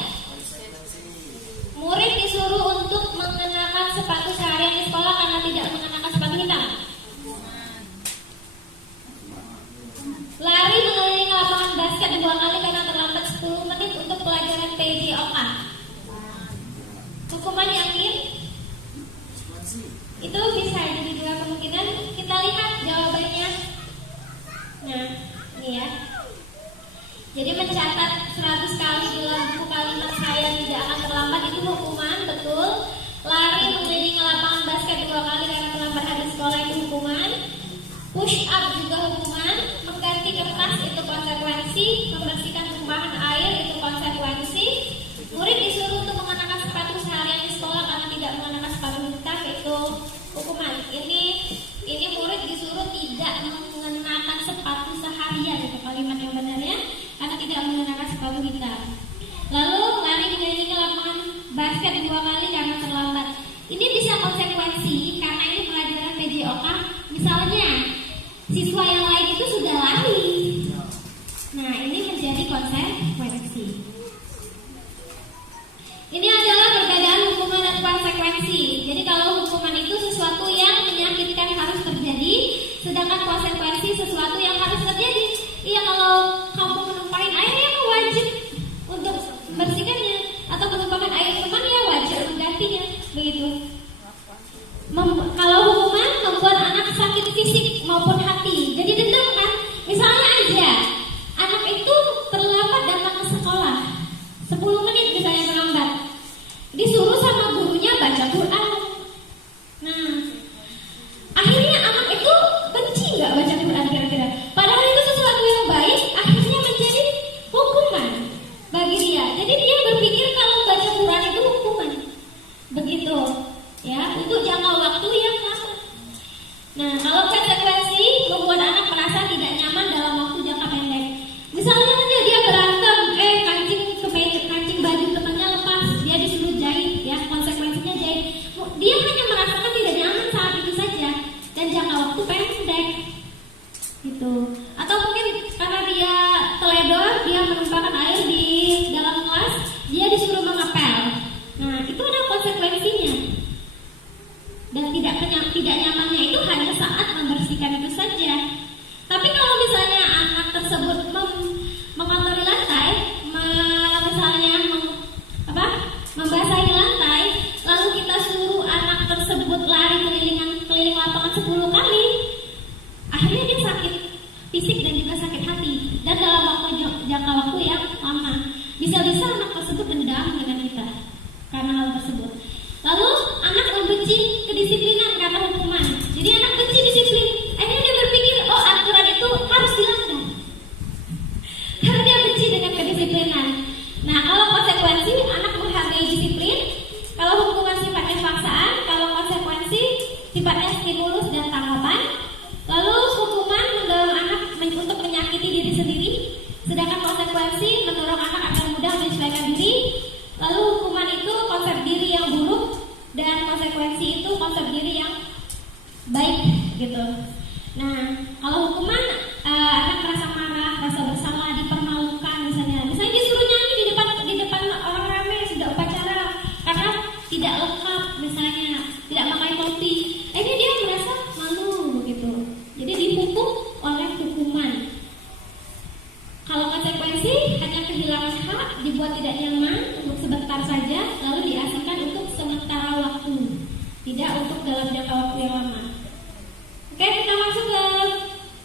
Murid disuruh untuk mengenakan sepatu seharian di sekolah karena tidak mengenakan sepatu hitam. Lari mengelilingi lapangan basket 2 kali karena terlambat 10 menit untuk pelajaran PJOK. Hukuman yakin? Itu bisa jadi 2 kemungkinan. Kita lihat jawabannya. Nah, ini ya. Jadi mencatat 100 kali dalam buku kalimat saya tidak akan terlambat itu hukuman, betul. Lari mengelilingi lapangan basket 2 kali karena terlambat hadir sekolah itu hukuman. Push up juga hukuman. Mengganti kertas itu konsekuensi. Membersihkan tumpahan air itu konsekuensi. Murid disuruh untuk mengenakan sepatu seharian di sekolah karena tidak mengenakan sepatu hitam itu hukuman. Ini murid disuruh tidak mengenakan sepatu seharian, itu kalimat yang benarnya, karena tidak mengenakan sepatu hitam. Lalu lari mengelilingi lapangan basket 2 kali karena terlambat. Ini bisa konsekuensi karena ini pelajaran PJOK. Misalnya siswa yang lain itu sudah lari. Nah, ini menjadi konsekuensi. Ini adalah perbedaan hukuman dan konsekuensi. Jadi kalau hukuman itu sesuatu yang menyakitkan harus terjadi, sedangkan konsekuensi sesuatu yang harus terjadi. Iya, kalau kamu menumpahin air ya wajib untuk membersihkannya, atau menumpahkan air teman ya wajib menggantinya, begitu. Kalau hukuman membuat anak sakit fisik maupun hati, jadi dendam kan? Misalnya aja, anak itu terlambat datang ke sekolah 10 menit misalnya terlambat, disuruh sama gurunya baca Quran. Nah, akhirnya anak itu benci nggak baca Quran kira-kira? Padahal itu sesuatu yang baik, akhirnya menjadi hukuman bagi dia. Jadi dia berpikir kalau baca Quran itu hukuman, begitu ya, untuk jangka waktu yang lama. Nah, kalau konsekuensi membuat anak merasa tidak nyaman dalam waktu jangka pendek. Misalnya aja dia berantem, kancing baju temannya lepas, dia disuruh jahit, ya konsekuensinya jahit. Dia hanya merasakan tidak nyaman saat itu saja dan jangka waktu pendek, gitu. Atau mungkin karena dia teledor, dia menumpahkan air di dalam kelas, dia disuruh mengepel. Nah, itu ada konsekuensinya. Dan tidak nyamannya itu hanya saat membersihkan itu saja. Tapi kalau misalnya anak tersebut mengotori lantai, misalnya membasahi lantai, lalu kita suruh anak tersebut lari keliling lapangan 10 kali, akhirnya dia sakit fisik dan juga sakit hati, dan dalam jangka waktu yang lama. Bisa-bisa anak tersebut dendam dengan kita karena hal tersebut. Lalu anak membenci kedisiplinan karena hukuman. Jadi anak benci disiplin. Akhirnya dia berpikir, oh aturan itu harus dilanggar. Karena dia benci dengan kedisiplinan. Nah, kalau konsekuensi anak menghargai disiplin. Kalau hukuman sifatnya paksaan, kalau konsekuensi sifatnya stimulus dan tanggapan. Lalu hukuman mendorong anak untuk menyakiti diri sendiri, sedangkan konsekuensi mendorong anak agar mudah menyesuaikan diri. Lalu hukuman itu konsep diri yang buruk dan konsekuensi itu konsep diri yang baik, gitu. Nah, kalau hukuman anak merasa marah, rasa bersalah, dipermalukan misalnya disuruh nyanyi di depan orang ramai sudah upacara karena tidak lengkap, misalnya tidak pakai topi, ini dia merasa malu, gitu. Jadi dihukum oleh hukuman. Kalau konsekuensi hanya kehilangan hak, dibuat tidak nyaman untuk sebentar saja, lalu diasingkan untuk sementara waktu, tidak untuk dalam jangka waktu yang lama. Oke, kita masuk ke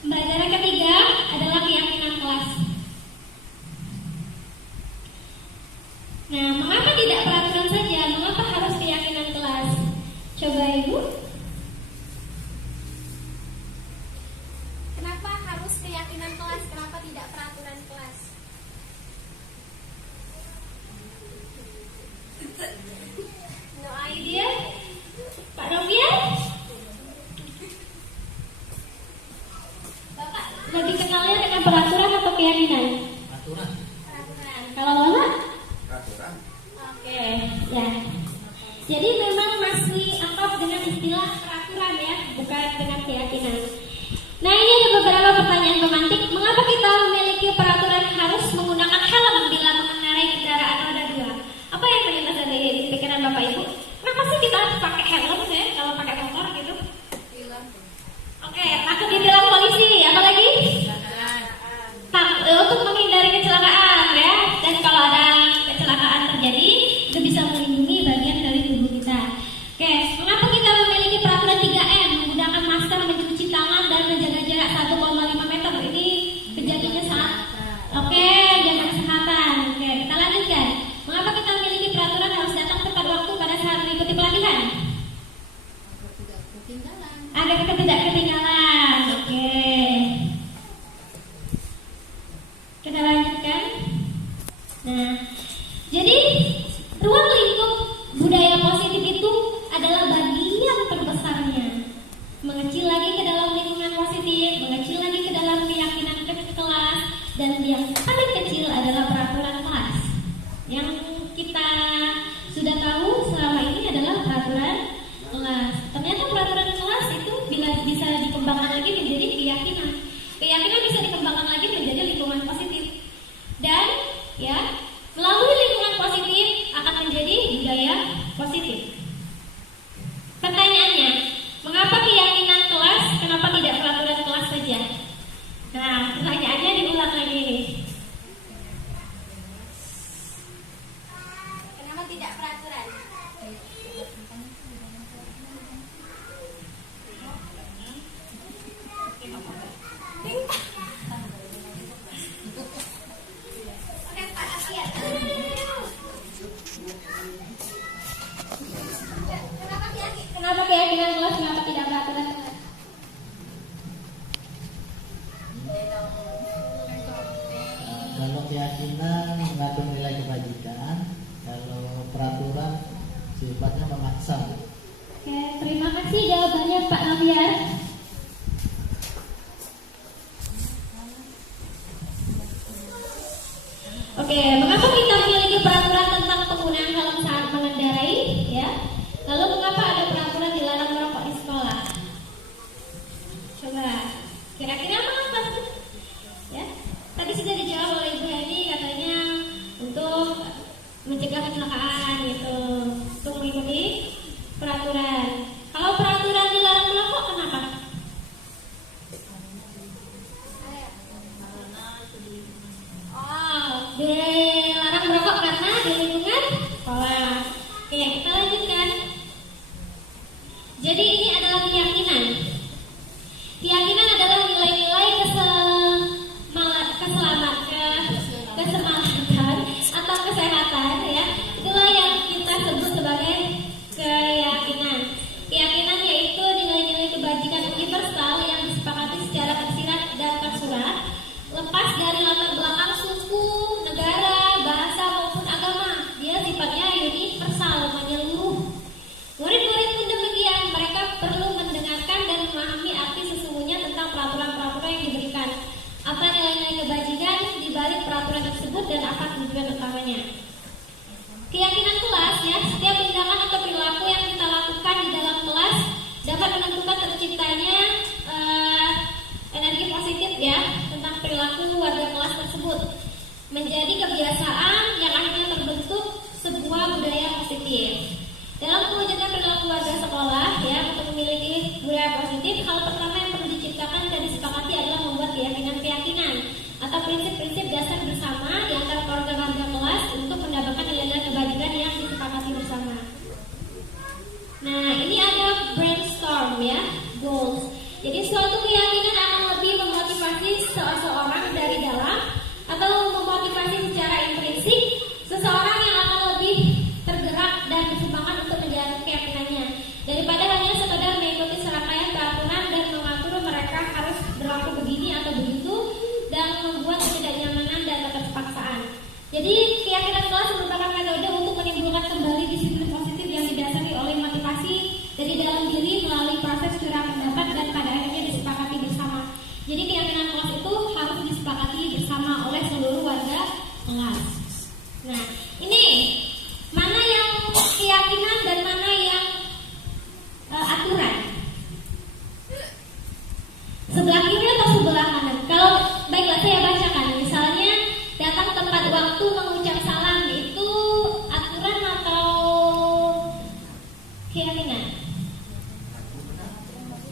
pembelajaran ketiga adalah keyakinan kelas. Nah, mengapa tidak peraturan saja? Mengapa harus keyakinan kelas? Coba Ibu. Kenapa harus keyakinan kelas? Kenapa tidak peraturan kelas? No idea? Pak Robian? Bapak lebih kenalnya dengan peraturan atau keyakinan? Aturan. Peraturan. Kalau Bapak? Peraturan. Oke, ya. Jadi memang masih akrab dengan istilah peraturan ya, bukan dengan keyakinan. Nah, ini ada beberapa pertanyaan pemantik. Mengapa kita memiliki peraturan harus menggunakan helm bila mengendarai kendaraan roda 2? Apa yang melintas dari pikiran Bapak Ibu? Kenapa sih kita harus pakai helm ya kalau pakai motor gitu? Film. Oke, takut ditilang polisi, apalagi? Untuk menghindari kecelakaan ya. Dan kalau ada kecelakaan terjadi, itu bisa melindungi bagian dari tubuh kita. Oke, mengapa kita memiliki peraturan 3M? Menggunakan masker, mencuci tangan, dan menjaga jarak 1,5 meter. Ini kejadiannya saat jaga kesehatan. Oke, kita lanjutkan. Mengapa kita memiliki peraturan harus datang tepat waktu pada saat mengikuti pelatihan? Tidak ketinggalan. Agar kita tidak ketinggalan. Oke. Kita lanjutkan. Nah, jadi ruang lingkup budaya positif itu adalah bagian terbesarnya. Mengecil lagi ke dalam lingkungan positif, mengecil lagi ke dalam keyakinan kelas, dan yang paling kecil adalah peraturan kelas. Yang kita sudah tahu selama ini adalah peraturan kelas. Ternyata peraturan kelas itu bisa dikembangkan lagi menjadi keyakinan. Keyakinan bisa dikembangkan lagi menjadi lingkungan positif. Dan ya, melalui lingkungan positif akan menjadi budaya positif. Pertanyaannya, mengapa keyakinan kelas, kenapa tidak peraturan kelas saja? Nah, pertanyaannya diulang lagi nih. Kenapa tidak peraturan? Oke, Pak Afiat. Kenapa keyakinan kelas, kenapa tidak peraturan kelas? Kalau keyakinan mengatur nilai kebajikan, kalau peraturan sifatnya memaksa. Oke, terima kasih jawabannya Pak Nabiar. Oke, mengapa kita memiliki peraturan tentang penggunaan helm saat mengendarai? Ya, lalu mengapa ada peraturan dilarang merokok di sekolah? Coba, kira-kira mengapa? Ya, tadi sudah dijawab oleh Ibu Heni, katanya untuk mencegah kecelakaan gitu, untuk mengikuti peraturan. Kalau peraturan dilarang merokok, kenapa? Dilarang merokok karena di lingkungan sekolah. Oke, kita lanjutkan. Jadi ini adalah keyakinan. Keyakinan adalah nilai-nilai keselamatan atau kesehatan ya. Itulah yang kita sebut sebagai keyakinan. Keyakinan yaitu nilai-nilai kebajikan universal yang disepakati secara tersirat dan tersurat, lepas dari latar belakang suku, negara, bahasa maupun agama. Dia sifatnya universal, menyeluruh. Murid-murid pun demikian, mereka perlu mendengarkan dan memahami arti sesungguhnya tentang peraturan-peraturan yang diberikan. Apa nilai-nilai kebajikan di balik peraturan tersebut dan apa tujuan utamanya. Keyakinan kelas ya, setiap tindakan atau perilaku yang kita lakukan di dalam kelas dapat menentukan terciptanya energi positif ya tentang perilaku warga kelas tersebut, menjadi kebiasaan yang akhirnya terbentuk sebuah budaya positif. Dalam mewujudkan perilaku warga sekolah ya untuk memiliki budaya positif, hal pertama yang perlu diciptakan dan disepakati adalah membuat keyakinan-keyakinan atau prinsip-prinsip dasar bersama di antara warga kelas untuk kelas merupakan metode untuk menimbulkan kembali disiplin positif yang didasari oleh motivasi dari dalam diri melalui proses curah pendapat dan pada akhirnya disepakati bersama. Jadi keyakinan kelas itu harus disepakati bersama oleh seluruh warga kelas. Nah, ini mana yang keyakinan dan mana yang aturan? Sebelah kiri atau sebelah kanan? Kalau baiklah saya bacakan. Misalnya datang tepat waktu mengucap salam itu aturan atau keyakinan?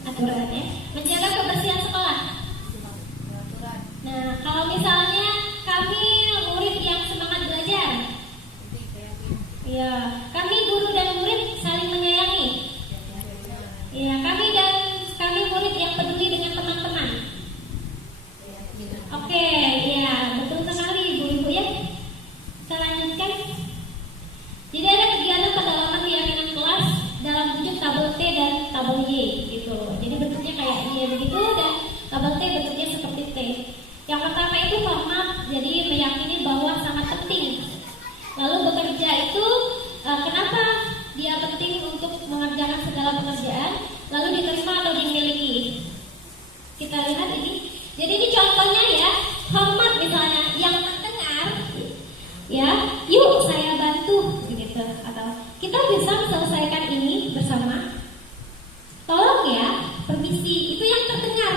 Aturan ya. Menjaga kebersihan sekolah. Nah, kalau misalnya kami murid yang semangat belajar, ya, kami guru dan murid saling menyayangi. Ya, kami murid yang peduli dengan teman-teman. Oke, ya, betul sekali ibu-ibu ya. Kita lanjutkan. Jadi ada kegiatan pendalaman keyakinan kelas dalam wujud tabel T dan tabel Y gitu. Jadi bentuknya kayak Y begitu dan tabel T bentuknya seperti T. Yang pertama itu format, jadi meyakini bahwa sangat penting. Lalu bekerja itu kenapa dia penting untuk mengerjakan segala pekerjaan, lalu diterima atau dimiliki. Kita lihat ini. Jadi ini contohnya ya, hormat misalnya yang mendengar, ya, yuk saya bantu, begitu. Atau kita bisa selesaikan ini bersama. Tolong ya, permisi. Itu yang terdengar.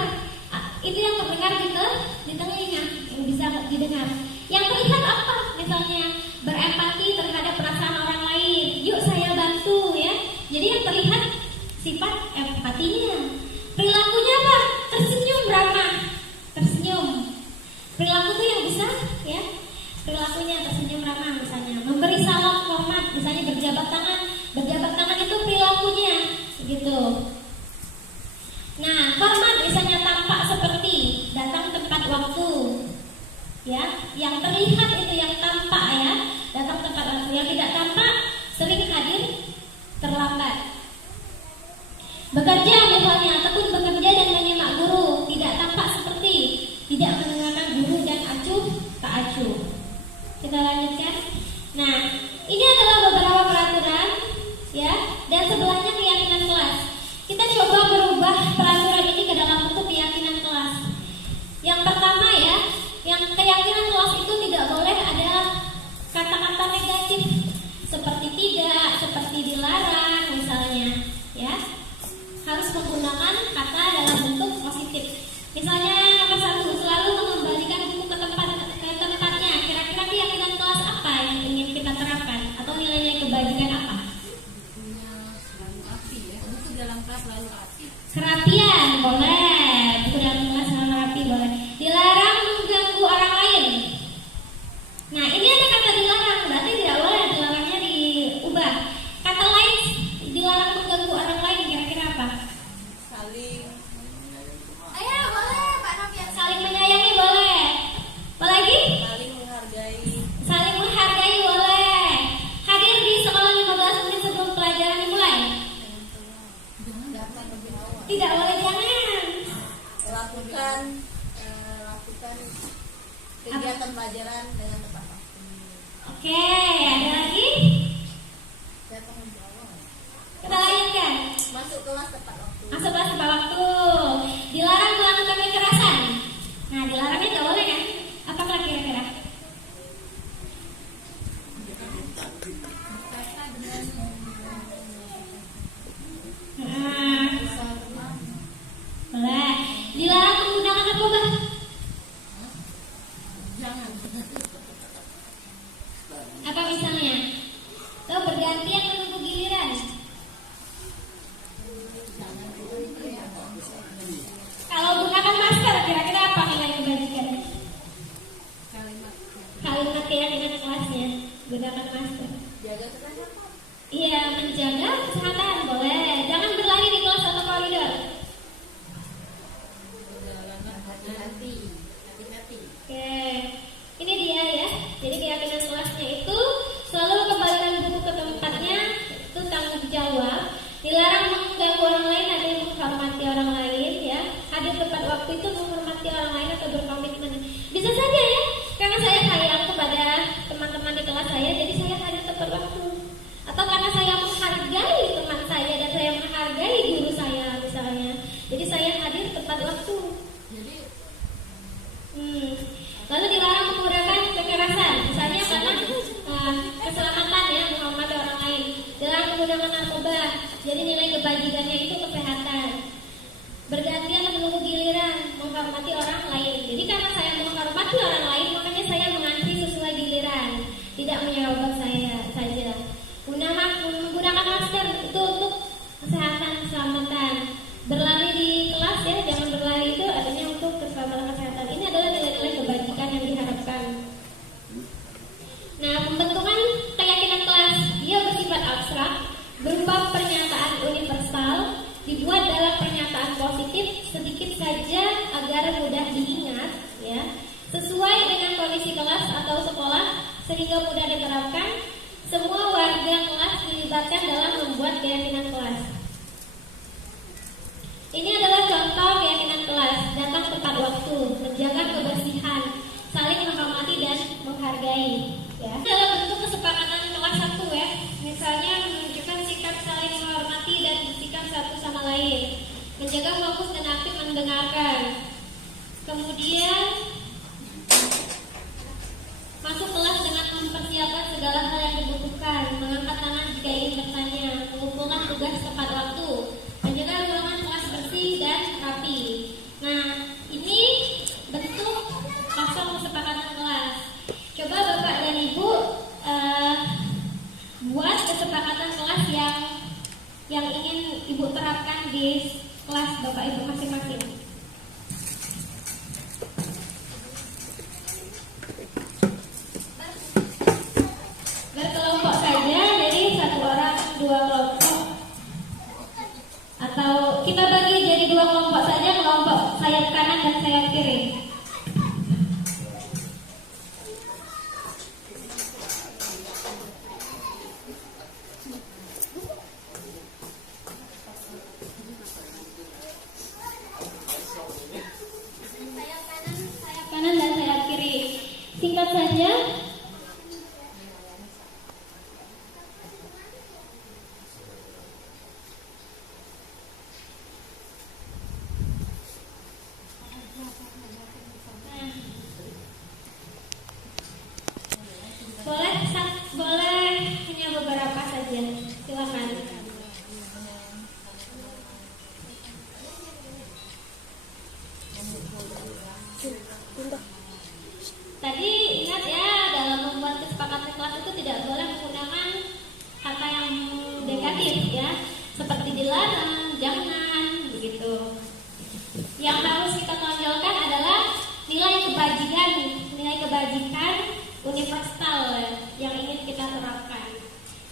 Itu yang terdengar gitu di telinga, yang bisa didengar. Yang terlihat apa? Misalnya berempati terhadap perasaan orang lain. Yuk saya bantu ya. Jadi yang terlihat sifat empatinya. Perilakunya apa? Tersenyum ramah. Tersenyum. Perilaku itu yang bisa ya. Perilakunya tersenyum ramah misalnya. Memberi salam hormat, misalnya berjabat tangan. Berjabat tangan itu perilakunya gitu. Nah, hormat misalnya tampak seperti datang tepat waktu. Ya, yang terlihat itu yang tampak ya, datang tepat waktu. Yang tidak tampak sering hadir terlambat. Bekerja misalnya, tekun bekerja dan menyimak guru, tidak tampak seperti tidak mendengarkan guru dan acuh tak acuh. Kita lanjutkan. Nah, ini adalah beberapa peraturan ya, dan sebelahnya keyakinan kelas. Kita coba berubah peraturan ini ke dalam bentuk keyakinan kelas. Yang pertama ya, yang keyakinan kelas itu tidak boleh ada kata-kata negatif seperti tidak, seperti dilarang misalnya, ya. Harus menggunakan kata dalam bentuk positif. Misalnya nomor 1, selalu mengembalikan buku ke tempatnya. Kira-kira keyakinan kelas apa yang ingin kita terapkan atau nilainya kebajikan apa? Buku dalam kelas selalu rapi. Kerapian boleh, buku dalam kelas selalu rapi boleh. Dilarang mengganggu orang lain. Nah, ini ada kata dilarang, berarti tidak boleh dilarangnya diubah. Kata lain dilarang mengganggu orang lain, kira-kira apa? Saling. Ayo boleh Pak Novian. Saling menyayangi boleh. Apalagi? Saling menghargai. Saling menghargai boleh. Hadir di sekolah 15 menit sebelum pelajaran dimulai. Datang lebih awal. Tidak boleh, jangan. Lakukan kegiatan pelajaran dengan tepat waktu. Oke, ada lagi? Datang lebih awal. Kita lanjutkan. Masuk kelas tepat waktu. Masuk kelas tepat waktu. Dilarang melakukan kekerasan. Nah, dilarangnya nggak boleh kan? Apakah kira-kira? Boleh. Dilarang menggunakan narkoba. Jangan. Apa misalnya? Atau bergantian menunggu giliran. Kalau gunakan masker, kira-kira apa nilai kebajikan? Kalimat keyakinan kelasnya, gunakan masker. Jaga kesehatan. Iya, menjaga kesehatan boleh. Jangan berlari di kelas atau koridor. Perjalanan hati-hati. Hati-hati. Oke, ini dia ya. Jadi keyakinan kelasnya itu selalu mengembalikan buku ke tempatnya, itu tanggung jawab. Dilarang mengganggu orang lain, ada yang menghormati orang lain ya. Hadir tepat waktu itu menghormati orang lain atau berkomitmen. Bisa saja ya, karena saya sayang kepada teman-teman di kelas saya, menggunakan narkoba. Jadi nilai kebajikannya itu kesehatan. Bergantian menunggu giliran, menghormati orang lain. Jadi karena saya menghormati orang lain, makanya saya mengantri sesuai giliran, tidak menyerobot saya saja. Menggunakan masker itu untuk kesehatan, keselamatan. Berlari di kelas ya, jangan berlari, itu artinya untuk keselamatan kesehatan. Ini adalah nilai-nilai kebajikan yang diharapkan. Nah, pembentukan keyakinan kelas dia bersifat abstrak, berupa pernyataan universal, dibuat dalam pernyataan positif sedikit saja agar mudah diingat, ya, sesuai dengan kondisi kelas atau sekolah sehingga mudah diterapkan. Semua warga kelas dilibatkan dalam membuat keyakinan kelas. Ini adalah contoh keyakinan kelas: datang tepat waktu, menjaga kebersihan, saling menghormati dan menghargai. Ya. Dalam bentuk kesepakatan kelas 1 ya, misalnya menunjukkan sikap saling menghormati dan bersikap satu sama lain, menjaga fokus dan aktif mendengarkan. Kemudian masuk kelas dengan mempersiapkan segala hal yang dibutuhkan, mengangkat tangan jika ingin bertanya, mengumpulkan tugas tepat waktu, menjaga ruangan kelas bersih dan rapi. Nah, ini bentuk kosong kesepakatan kelas. Coba Bapak dan Ibu buat kesepakatan kelas yang ingin Ibu terapkan di kelas Bapak Ibu masing-masing. Berkelompok saja, jadi 1 orang 2 kelompok, atau kita bagi jadi 2 kelompok saja, kelompok sayap kanan dan sayap kiri. Sayap kanan dan sayap kiri. Singkat saja. Boleh hanya beberapa saja, silakan. Tadi ingat ya, dalam membuat kesepakatan kelas itu tidak boleh menggunakan kata yang negatif ya, seperti dilarang, jangan, begitu. Yang harus kita tonjolkan adalah nilai kebajikan universal yang ingin kita terapkan.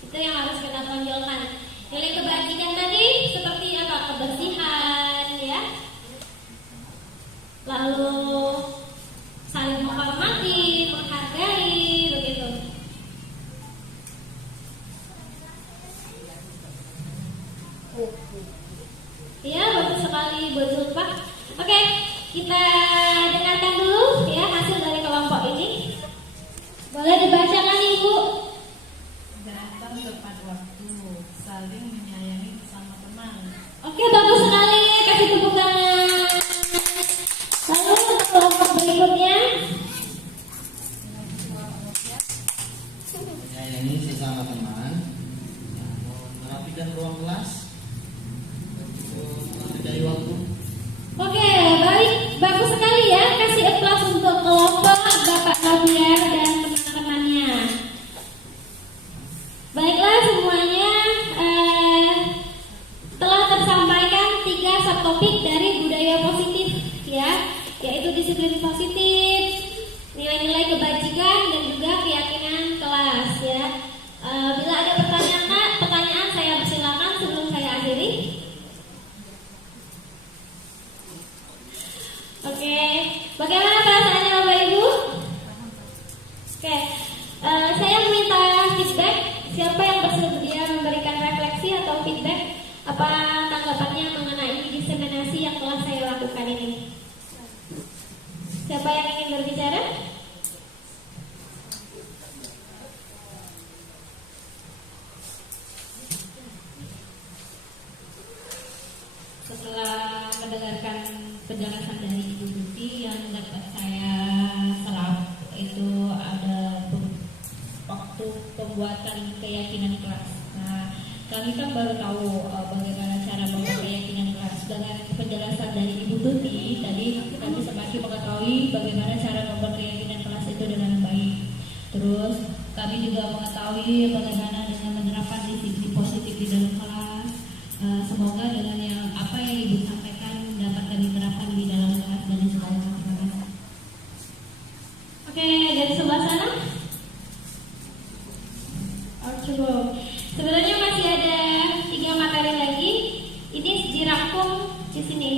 Itu yang harus kita tonjolkan. Nilai kebajikan tadi seperti apa? Kebersihan ya. Lalu saling menghormati, menghargai, begitu. Ya, bagus sekali Bu Zulfa. Oke, kita dengarkan dulu ya hasil dari kelompok ini. Boleh dibacakan Ibu? Datang tepat waktu, saling menyayangi bersama teman. Oke, bagus sekali. Kasih tepuk tangan. Lalu untuk kelompok berikutnya. Menyayangi sesama teman, merapikan ruang kelas, menghargai waktu. Oke, baik, bagus sekali ya. Kasih applause untuk kelompok Bapak Noviar dan teman-temannya. Baiklah semuanya, telah tersampaikan 3 subtopik dari budaya positif ya, yaitu disiplin positif, nilai-nilai kebajikan dan juga keyakinan kelas ya. Bila ada pertanyaan saya persilakan sebelum saya akhiri. Oke, bagaimana perasaannya Bapak Ibu? Oke, saya meminta feedback. Siapa yang bersedia memberikan refleksi atau feedback? Apa tanggapannya mengenai diseminasi yang telah saya lakukan ini? Siapa yang ingin berbicara? Setelah mendengarkan penjelasan dari Ibu Tuti, yang dapat saya serap itu ada waktu pembuatan keyakinan kelas. Nah, Kami kan baru tahu bagaimana cara membangun keyakinan kelas. Dengan penjelasan dari Ibu Tuti tadi, kami semakin mengetahui bagaimana cara membangun keyakinan kelas itu dengan baik. Terus kami juga mengetahui bagaimana dengan menerapkan disiplin positif di dalam kelas. Semoga dengan apa yang Ibu sampaikan dapat kami terapkan di dalam kelas dan di sekolah. Terima kasih. Oke, dari sebelah sana. Oh, cukup. Sebenarnya masih ada 3 materi lagi. Ini dirangkum di sini.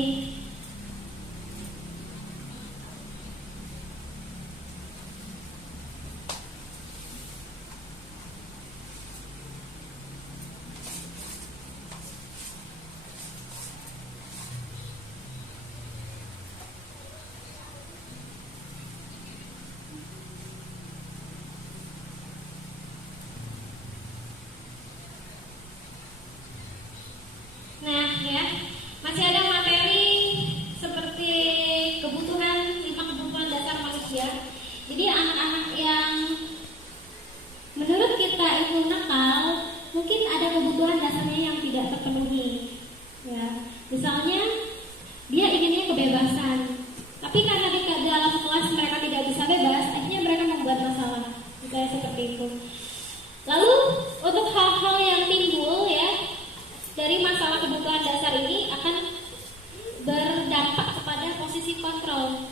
Nah, ya, masih ada materi seperti kebutuhan 5 kebutuhan dasar manusia. Jadi anak-anak yang menurut kita itu nakal, mungkin ada kebutuhan dasarnya yang tidak terpenuhi. Ya, misalnya dia inginnya kebebasan, tapi karena di dalam kelas mereka tidak bisa bebas, akhirnya mereka membuat masalah. Kayak seperti itu. Lalu untuk hal-hal yang timbul ya dari masalah kebutuhan dasar ini akan berdampak kepada posisi kontrol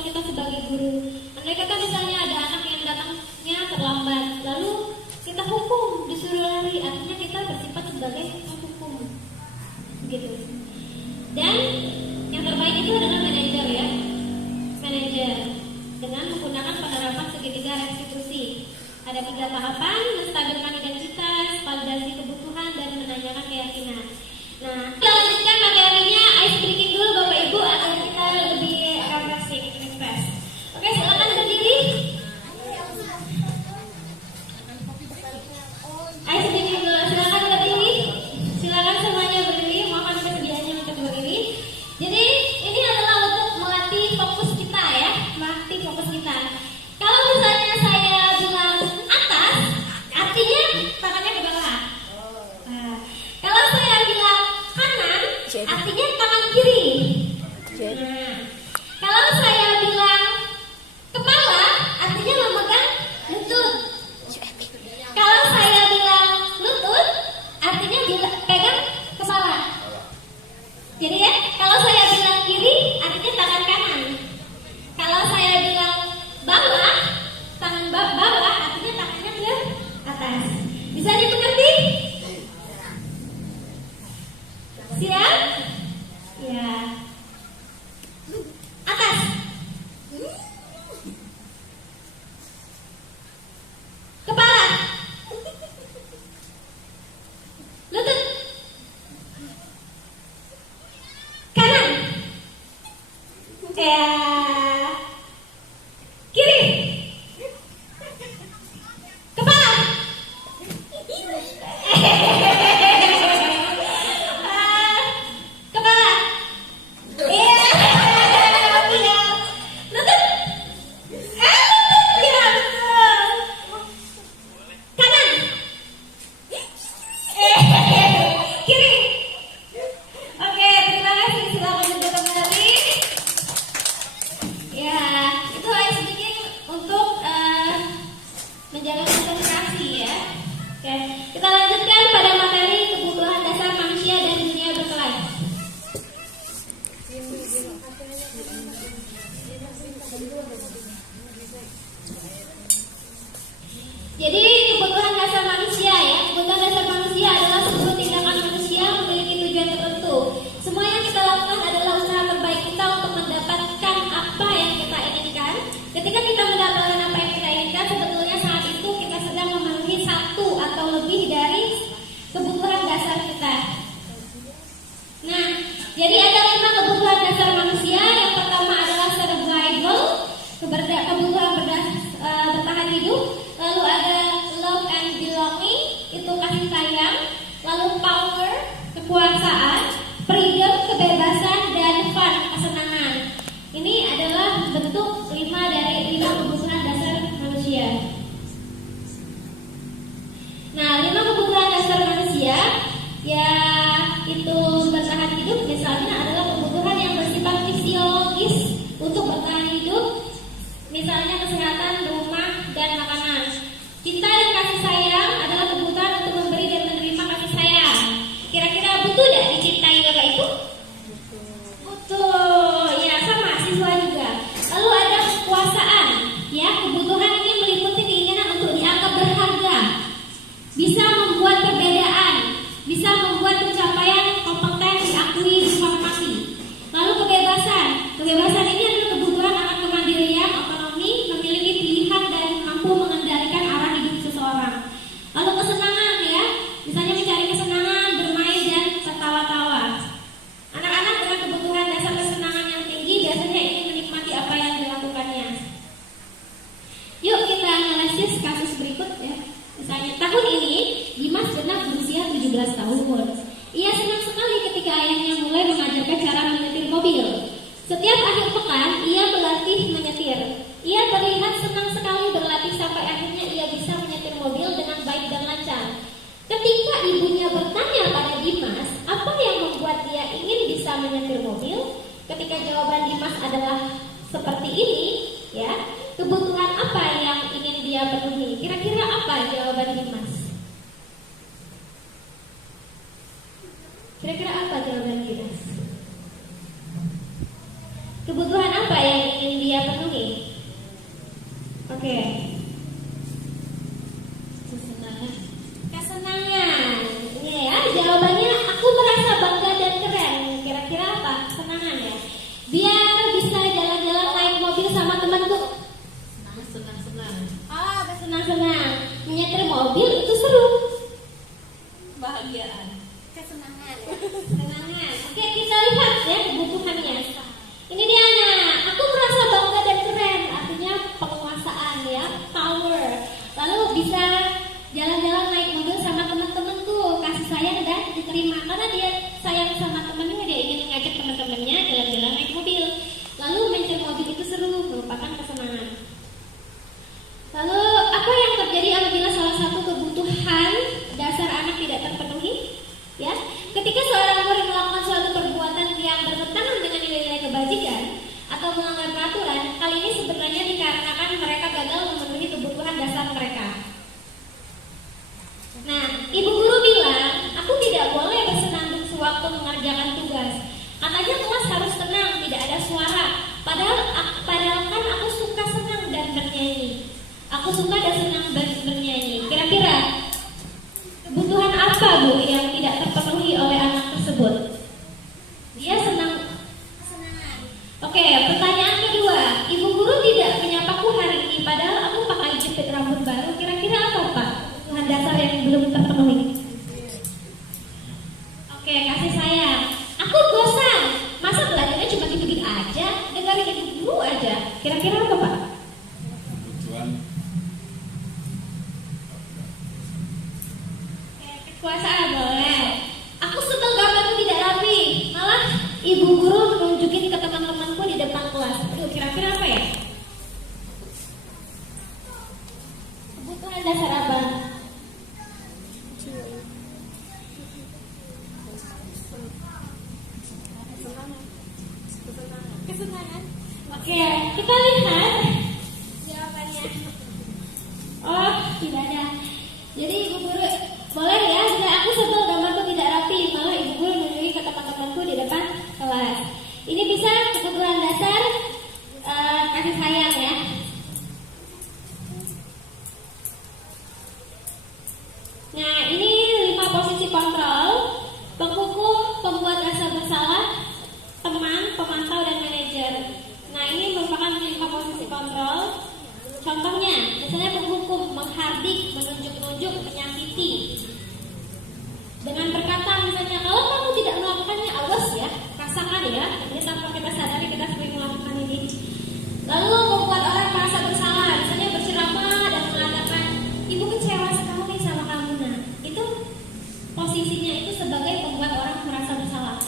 kita sebagai guru. Andai kata misalnya ada anak yang datangnya terlambat, lalu kita hukum, disuruh lari, artinya kita bersifat sebagai penghukum, gitu. Dan yang terbaik itu adalah manajer ya, manajer dengan menggunakan penerapan segitiga restitusi. Ada 3 tahapan: menstabilkan identitas, validasi kebutuhan, dan menanyakan keyakinan. Nah, kita lanjutkan materinya, ice breaking dulu Bapak Ibu agar kita lebih refresh. Oke, silakan berdiri. Ice breaking dulu, silakan berdiri. Silakan semuanya berdiri, mohon kesediaannya untuk berdiri. Jadi ini adalah untuk melatih fokus kita ya, melatih fokus kita. Kalau misalnya saya bilang atas, artinya tangannya ke bawah. Nah, kalau saya bilang kanan, artinya tangan kiri. Nah, kalau saya bilang kepala, artinya memegang lutut. Kalau saya bilang lutut, artinya pegang kepala. Jadi ya, kalau saya bilang kiri, artinya tangan kanan. Kalau saya bilang bawah, tangan bawah, artinya tangannya ke atas. Bisa dimengerti? Siap? Ya. Atas. Kepala. Lutut. Kanan. Ya. Kiri. Kepala. Kepala. Iya. Iya. Lutut. Iya, betul. Kanan. Kiri. Oke, terima kasih. Silakan duduk kembali. Ya, itu ice breaking untuk menjaga konsentrasi ya. Oke, kita lanjutkan pada materi kebutuhan dasar manusia dan dunia berkelas. Jadi kebutuhan dasar manusia ya, kebutuhan dasar manusia adalah seluruh tindakan manusia memiliki tujuan tertentu. Semua yang kita lakukan adalah usaha terbaik kita untuk mendapatkan apa yang kita inginkan. Ketika kita mendapatkan apa yang kita inginkan, sebetulnya saat itu kita sedang memenuhi satu atau lebih dari kebutuhan dasar kita. Nah, jadi ada 5 kebutuhan dasar manusia. Yang pertama adalah survival, kebutuhan bertahan hidup. Lalu ada love and belonging, itu kasih sayang. Lalu power, kekuasaan. Freedom, kebebasan, dan fun, kesenangan. Ini adalah bentuk 5 dari 5 kebutuhan dasar manusia. Nah, 5 kebutuhan dasar manusia Ya, itu bertahan hidup misalnya adalah kebutuhan yang bersifat fisiologis untuk bertahan hidup, misalnya kesehatan, rumah, dan makanan. Cinta dan kasih sayang adalah kebutuhan untuk memberi dan menerima kasih sayang. Kira-kira butuh tidak dicintai Bapak Ibu? Butuh, ya sama siswa juga. Lalu ada kekuasaan, ya kebutuhan ini meliputi keinginan untuk dianggap berharga, bisa membuat perbedaan, bisa membuat pencapaian kompeten diakui dihormati. Lalu kebebasan, kebebasan ini adalah kebutuhan akan kemandirian, otonomi, memiliki pilihan dan mampu mengendalikan arah hidup seseorang. Lalu kesenangan, ya, misalnya mencari kesenangan, bermain dan tertawa-tawa. Anak-anak dengan kebutuhan dasar kesenangan yang tinggi biasanya ingin menikmati apa yang dilakukannya. Yuk kita analisis kasus berikut, ya. Misalnya tahun ini Dimas genap berusia 17 tahun. Ia senang sekali ketika ayahnya mulai mengajarkan cara menyetir mobil. Setiap akhir pekan ia berlatih menyetir. Ia terlihat senang sekali berlatih sampai akhirnya ia bisa menyetir mobil dengan baik dan lancar. Ketika ibunya bertanya pada Dimas apa yang membuat dia ingin bisa menyetir mobil, ketika jawaban Dimas adalah seperti ini, ya, kebutuhan apa yang ingin dia penuhi? Kira-kira apa jawaban Dimas? Kira-kira apa jawaban Dimas? Kebutuhan apa yang ingin dia penuhi? Oke. Kesenangan. Kesenangan. Ini ya, jawabannya aku merasa bangga dan keren. Kira-kira apa? Kesenangan, ya. Biar bisa jalan-jalan naik mobil sama temanku. Senang-senang. Senang-senang. Menyetir mobil itu seru. Bahagiaan. Kesenangan. Kesenangan. Oke, kita lihat ya kebutuhannya. Ini dia, nah, aku merasa bangga dan keren. Artinya penguasaan, ya, power. Lalu bisa jalan-jalan naik mobil sama teman-temanku, kasih sayang dan diterima. Karena dia sayang sama temannya, dia ingin mengajak teman-temannya jalan-jalan naik mobil. Lalu menyetir mobil itu seru, merupakan kesenangan. Lalu apa yang terjadi apabila salah satu kebutuhan dasar anak tidak terpenuhi? Ya, ketika seorang murid melakukan suatu perbuatan yang bertentangan dengan nilai-nilai kebajikan atau melanggar peraturan, hal ini sebenarnya dikarenakan mereka gagal memenuhi kebutuhan dasar mereka. Nah, ibu guru bilang, aku tidak boleh bersenandung sewaktu mengerjakan tugas. Katanya kelas harus tenang, tidak ada suara. Padahal kan aku suka senang dan bernyanyi. Aku suka dan senang bernyanyi. Kira-kira kebutuhan apa, Bu, yang tidak terpenuhi oleh anak tersebut? Dia senang kesenangan. Oke, pertanyaan kedua. Ibu guru tidak menyapaku hari ini, padahal aku pakai jepit rambut baru. Kira-kira apa, Pak? Kebutuhan dasar yang belum terpenuhi. Oke, kasih sayang. Aku bosan. Masa belajarnya cuma gitu-gitu aja? Dengerin ibu guru aja. Kira-kira apa, Pak? Kebutuhan Kekuasaan boleh. Aku sebel gambarku tidak rapi. Malah ibu guru menunjukin ke teman-temanku di depan kelas. Aduh, kira-kira apa ya? Kebutuhan dasar apa? Kesenangan. Oke, kita lihat jawabannya. Oh, tidak ada. Jadi ibu guru boleh ya, jika aku sebel gambarku tidak rapi, malah ibu guru menunjuki ke teman-temanku di depan kelas. Ini bisa kebutuhan dasar kasih sayang, ya. Nah, ini 5 posisi kontrol: penghukum, pembuat rasa bersalah, teman, pemantau, dan manajer. Nah, ini merupakan 5 posisi kontrol. Contohnya, misalnya penghukum, menghardik, menunjuk-nunjuk, menyakiti. Dengan berkata misalnya, kalau kamu tidak melakukannya, awas ya, rasakan ya. Ini tanpa kita sadari kita sering melakukan ini. Lalu membuat orang merasa bersalah, misalnya berceramah dan mengatakan, ibu kecewa sekali sama kamu. Nah, itu posisinya itu sebagai pembuat orang merasa bersalah.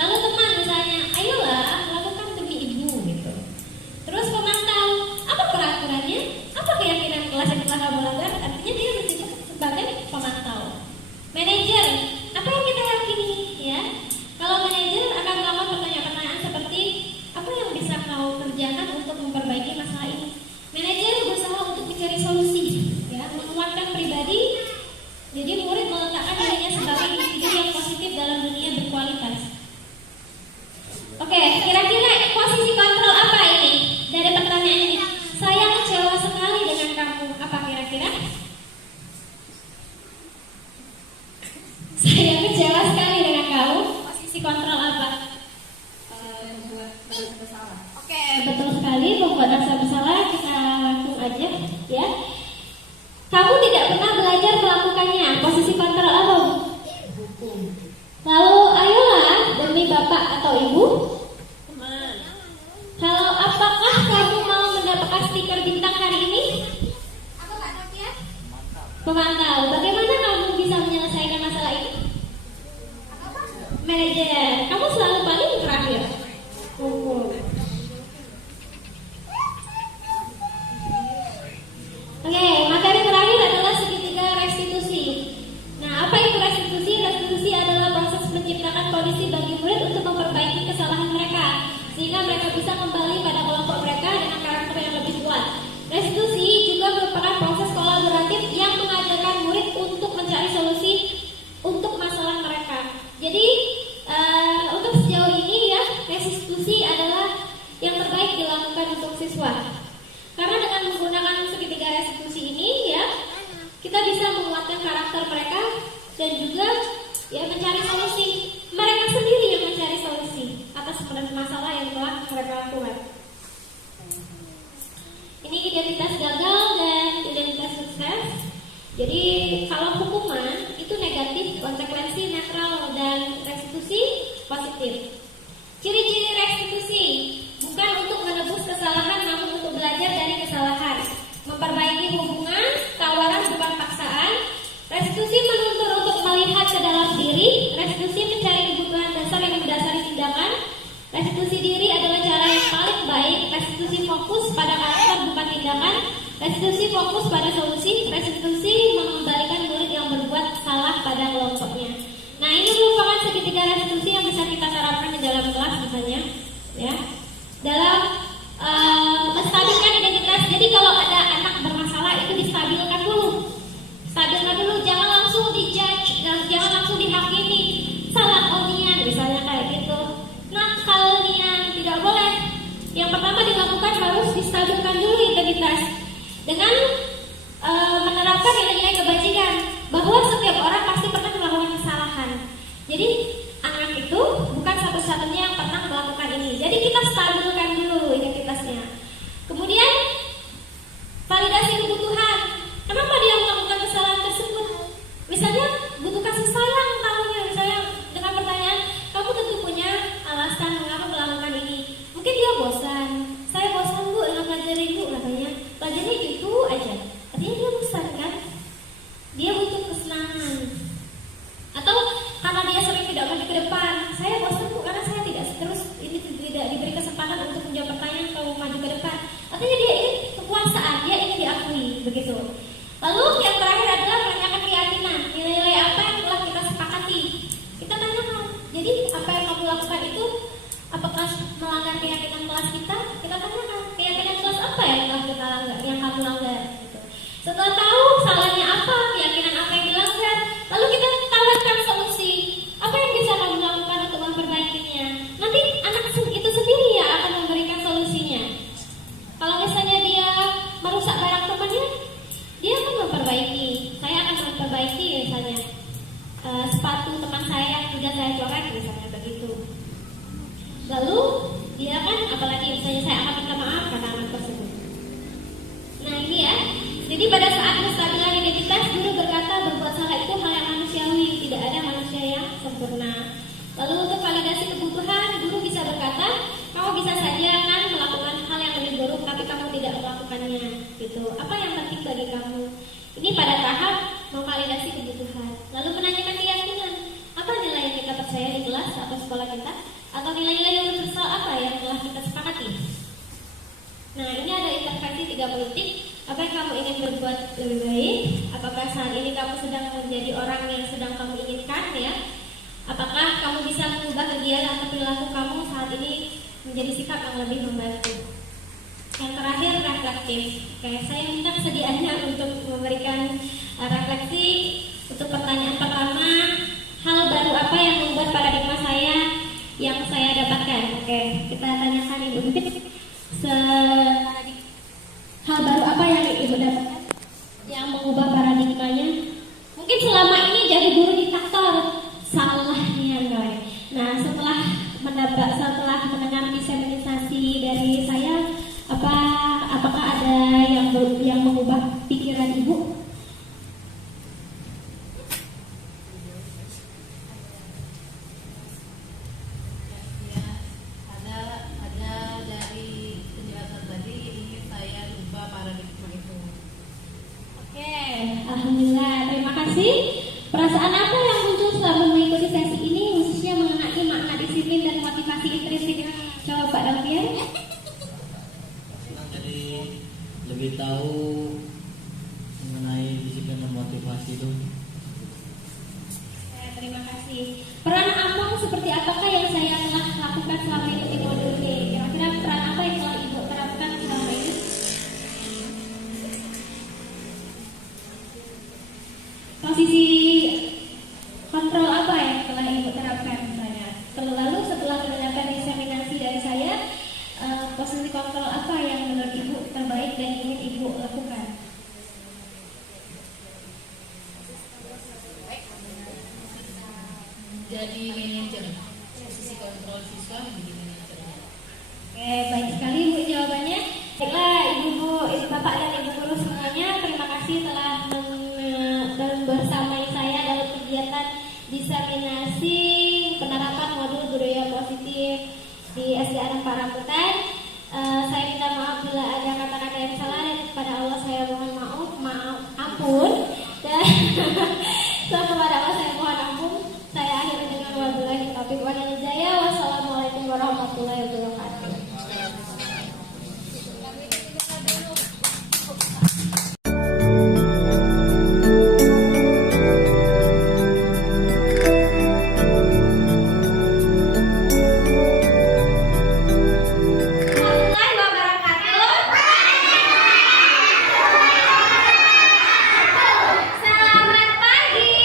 Lalu teman misalnya, ayolah lakukan demi ibu gitu. Terus pemantau, apa peraturannya? Apa keyakinan kelas yang telah kamu langgar? Artinya dia bersifat sebagai pemantau. Posisi kontrol apa? Membuat bersalah. Oke, betul sekali. Membuat rasa bersalah, kita langsung aja ya. Kamu tidak pernah belajar melakukannya. Posisi kontrol apa, Bu? Lalu ayolah demi bapak atau ibu. Kalau apakah kamu mau mendapatkan stiker bintang hari ini? Pemantau. Bagaimana kamu bisa menyelesaikan masalah ini? Manajer. Kamu selalu paling terakhir. Oke, materi terakhir adalah segitiga restitusi. Nah, apa itu restitusi? Restitusi adalah proses menciptakan kondisi bagi murid untuk memperbaiki kesalahan mereka, sehingga mereka bisa kembali pada kelompok mereka dengan karakter yang lebih kuat. Restitusi juga merupakan proses kolaboratif yang mengajarkan murid untuk mencari solusi untuk masalah mereka. Jadi, untuk sejauh ini ya, restitusi adalah yang terbaik dilakukan untuk siswa. Karena dengan menggunakan segitiga restitusi ini ya, kita bisa menguatkan karakter mereka dan juga ya mencari solusi. Mereka sendiri yang mencari solusi atas masalah yang telah mereka lakukan. Ini identitas gagal dan identitas sukses. Jadi kalau hukuman itu negatif, konsekuensi netral, dan restitusi positif. Ciri-ciri restitusi bukan untuk menebus kesalahan, namun untuk belajar dari kesalahan. Memperbaiki hubungan, tawaran bukan paksaan. Restitusi menuntut untuk melihat ke dalam diri. Restitusi mencari kebutuhan dasar yang mendasari tindakan. Restitusi diri adalah cara yang paling baik. Restitusi fokus pada karakter bukan tindakan. Restitusi fokus pada solusi. Restitusi mengembalikan murid yang berbuat salah pada kelompoknya. Nah, ini merupakan segitiga restitusi yang bisa kita terapkan di dalam kelas misalnya, ya. Dalam menstabilkan identitas. Jadi kalau ada anak bermasalah itu distabilkan dulu. Stabilkan dulu, jangan langsung dijudge, jangan langsung dihakimi. Salah nian misalnya kayak gitu. Nakal nian tidak boleh. Yang pertama dilakukan harus distabilkan dulu identitas dengan menerapkan nilai-nilai kebajikan, bahwa setiap orang pasti pernah melakukan kesalahan. Jadi anak itu bukan satu-satunya yang pernah melakukan ini. Jadi kita stabilkan dulu identitasnya. Kemudian validasi kebutuhan. Kenapa dia melakukan kesalahan tersebut? Misalnya butuh kasih sayang tahunya, misalnya dengan pertanyaan, kamu tentu punya alasan mengapa melakukan ini. Mungkin dia bosan. Saya bosan Bu dengan pelajari Ibu katanya. Pelajari itu aja. Artinya dia bosan kan? Dia butuh kesenangan. Atau karena dia sering tidak maju ke depan, saya bosan Bu karena saya tidak terus ini tidak diberi kesempatan untuk menjawab pertanyaan kalau maju ke depan. Artinya dia ingin kekuasaan, dia ingin diakui begitu. Lalu yang terakhir adalah menanyakan keyakinan, nilai-nilai apa yang telah kita sepakati. Kita tanyakan, jadi apa yang kamu lakukan itu apakah melanggar keyakinan kelas kita? Kita tanyakan, keyakinan kelas apa yang telah kita langgar, yang kamu langgar. Gitu. Setelah tahu salahnya apa, keyakinan apa yang dilanggar, lalu kita tawarkan solusi. Apa yang bisa kamu lakukan untuk memperbaikinya? Nanti anak itu sendiri ya akan memberikan solusinya. Kalau misalnya dia merusak barang temannya, dia akan memperbaiki. Saya akan memperbaiki misalnya sepatu teman saya yang sudah saya coret misalnya begitu. Lalu dia kan apalagi misalnya saya akan minta maaf karena anak tersebut. Nah ini ya. Jadi pada saat menstabilkan identitas, guru berkata berbuat salah itu hal yang manusiawi, tidak ada manusia yang sempurna. Lalu untuk validasi kebutuhan, guru bisa berkata, kamu bisa saja kan melakukan hal yang lebih buruk, tapi kamu tidak melakukannya. Gitu. Apa yang penting bagi kamu? Ini pada tahap memvalidasi kebutuhan. Lalu menanyakan keyakinan, apa nilai yang kita percaya di kelas atau sekolah kita? Atau nilai-nilai yang universal apa yang telah kita sepakati? Nah ini ada intervensi 30 detik. Apa yang kamu ingin berbuat lebih baik? Apakah saat ini kamu sedang menjadi orang yang sedang kamu inginkan ya? Apakah kamu bisa mengubah kegiatan atau perilaku kamu saat ini menjadi sikap yang lebih membantu? Yang terakhir reflektif. Oke, saya minta kesediaannya untuk memberikan refleksi. Untuk pertanyaan pertama, hal baru apa yang membuat paradigma saya yang saya dapatkan? Oke, kita tanyakan Ibu. Hal baru apa yang Ibu dapatkan yang mengubah paradigmanya? Mungkin selama ini jadi guru diktator, salahnya kawan. Nah, Perasaan apa yang muncul selama mengikuti sesi ini, khususnya mengenai makna disiplin dan motivasi intrinsik? Coba Pak Dampier. Jadi lebih tahu mengenai disiplin dan motivasi itu. Terima kasih. Peran Among seperti apakah yang saya telah lakukan selama mengikuti modul B? Kira-kira peran apa yang telah Ibu terapkan selama ini? Posisi kontrol apa yang telah Ibu terapkan misalnya? Lalu setelah mendengarkan diseminasi dari saya, posisi kontrol apa yang menurut Ibu terbaik dan ingin Ibu lakukan? Jadi manajer, posisi kontrol siswa menjadi manajernya. Oke, baik sekali Bu jawabannya. Baiklah Ibu, Bapak dan Ibu guru semuanya, terima kasih telah bersamai saya dalam kegiatan diseminasi penerapan modul budaya positif di SDA Negeri Rambutan. Saya minta maaf bila ada kata-kata yang salah, dan kepada Allah saya mohon ampun, dan kepada Allah saya mohon ampun. Saya akhiri dengan wabillahi taufiq wal hidayah. Wassalamualaikum warahmatullahi wabarakatuh. Warahmatullahi wabarakatuh. Selamat pagi.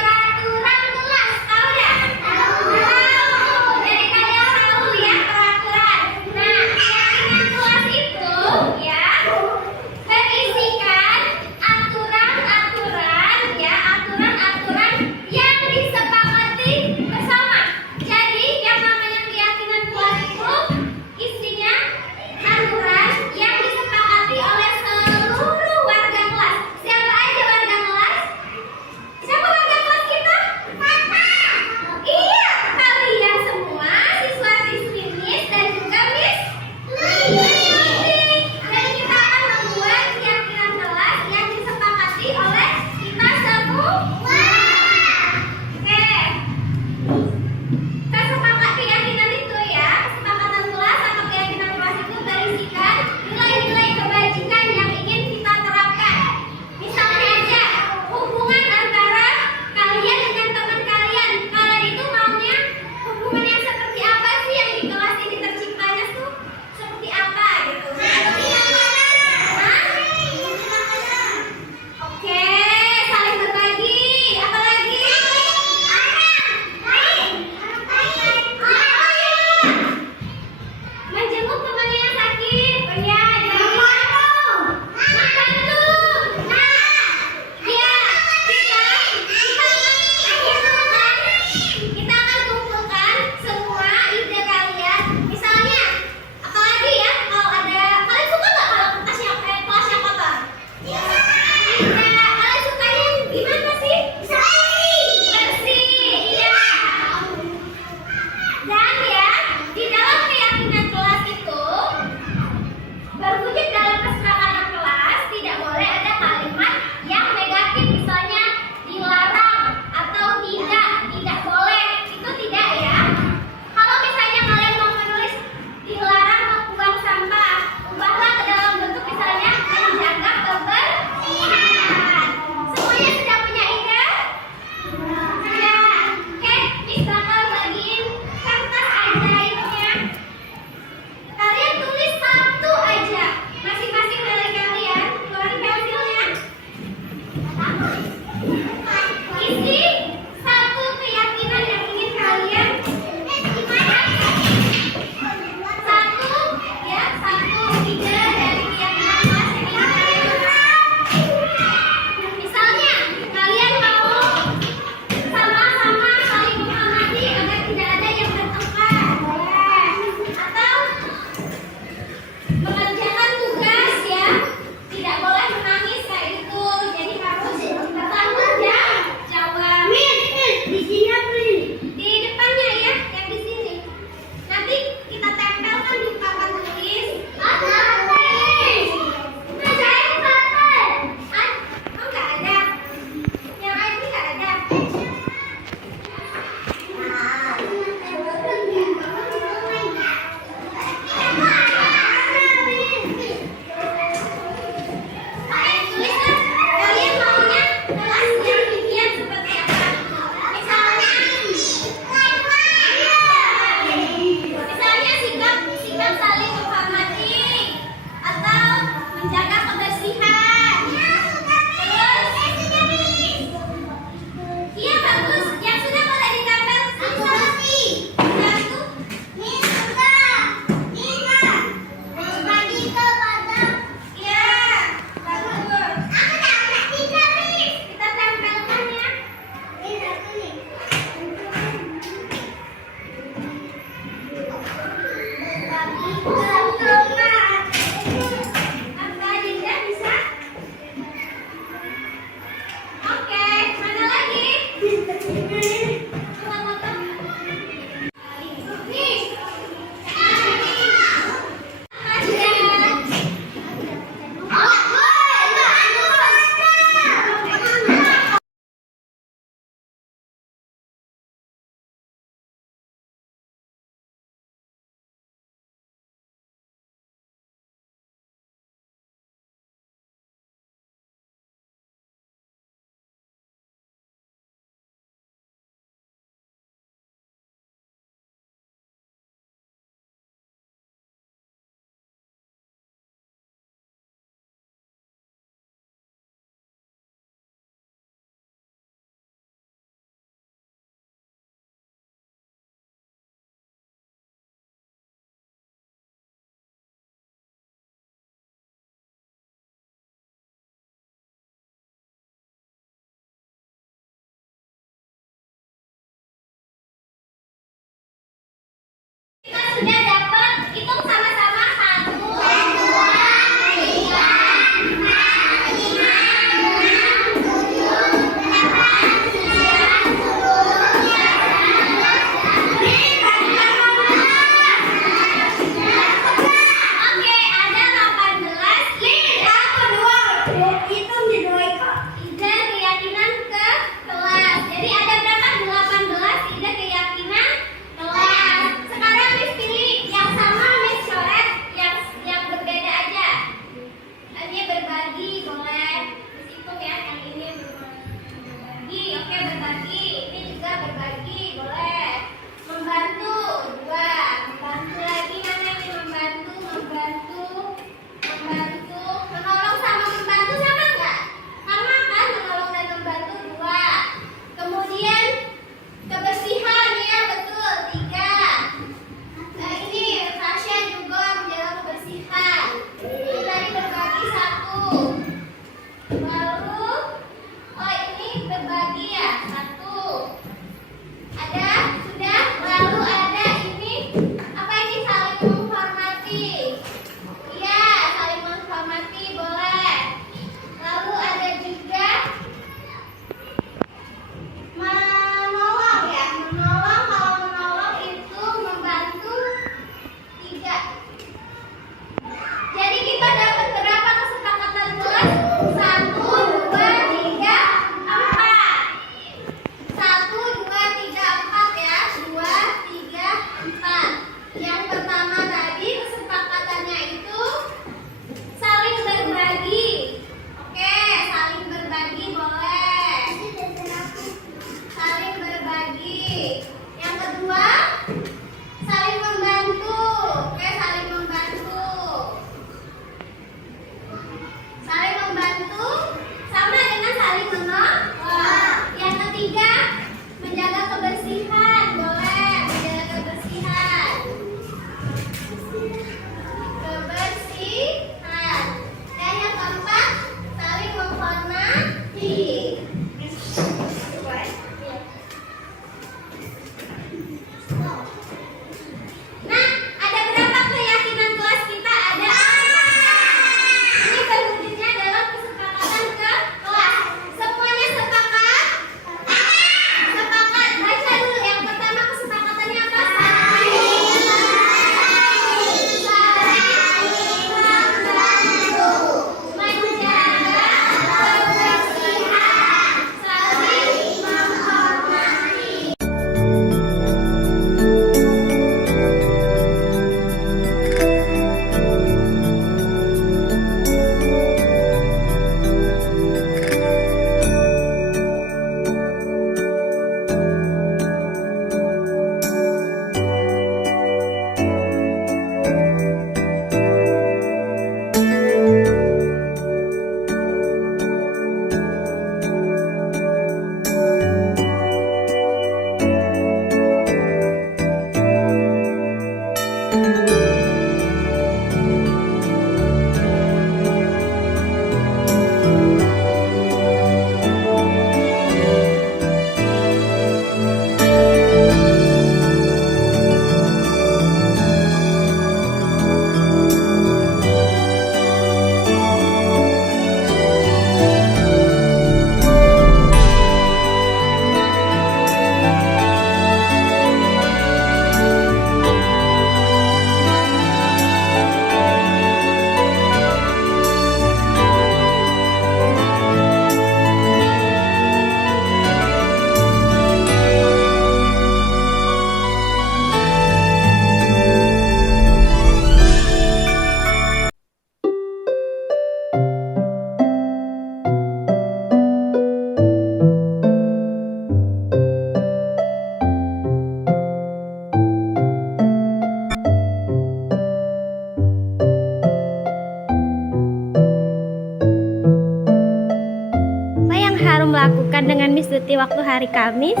diterapkan dengan Miss Tuti waktu hari Kamis?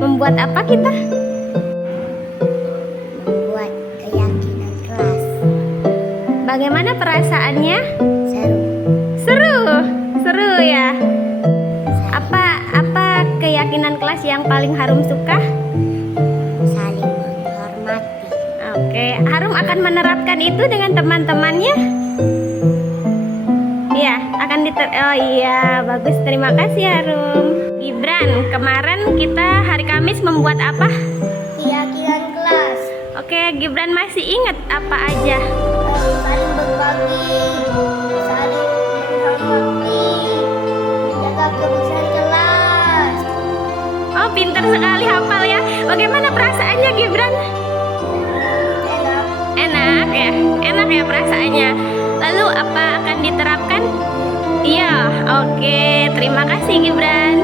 Membuat apa kita? Membuat keyakinan kelas. Bagaimana perasaannya? Seru. Seru, seru ya. Apa keyakinan kelas yang paling Harum suka? Saling menghormati. Oke, Harum akan menerapkan itu dengan teman-temannya? Iya, oh iya, bagus. Terima kasih Harum. Gibran, kemarin kita hari Kamis membuat apa? Keyakinan kelas. Oke, Gibran masih ingat apa aja? Saling berbagi, saling menghormati, menjaga kebersihan kelas. Oh, pintar sekali hafal ya. Bagaimana perasaannya Gibran? Enak. Enak ya, enak ya perasaannya. Lalu apa akan diterapkan? Iya, oke. Terima kasih Gibran.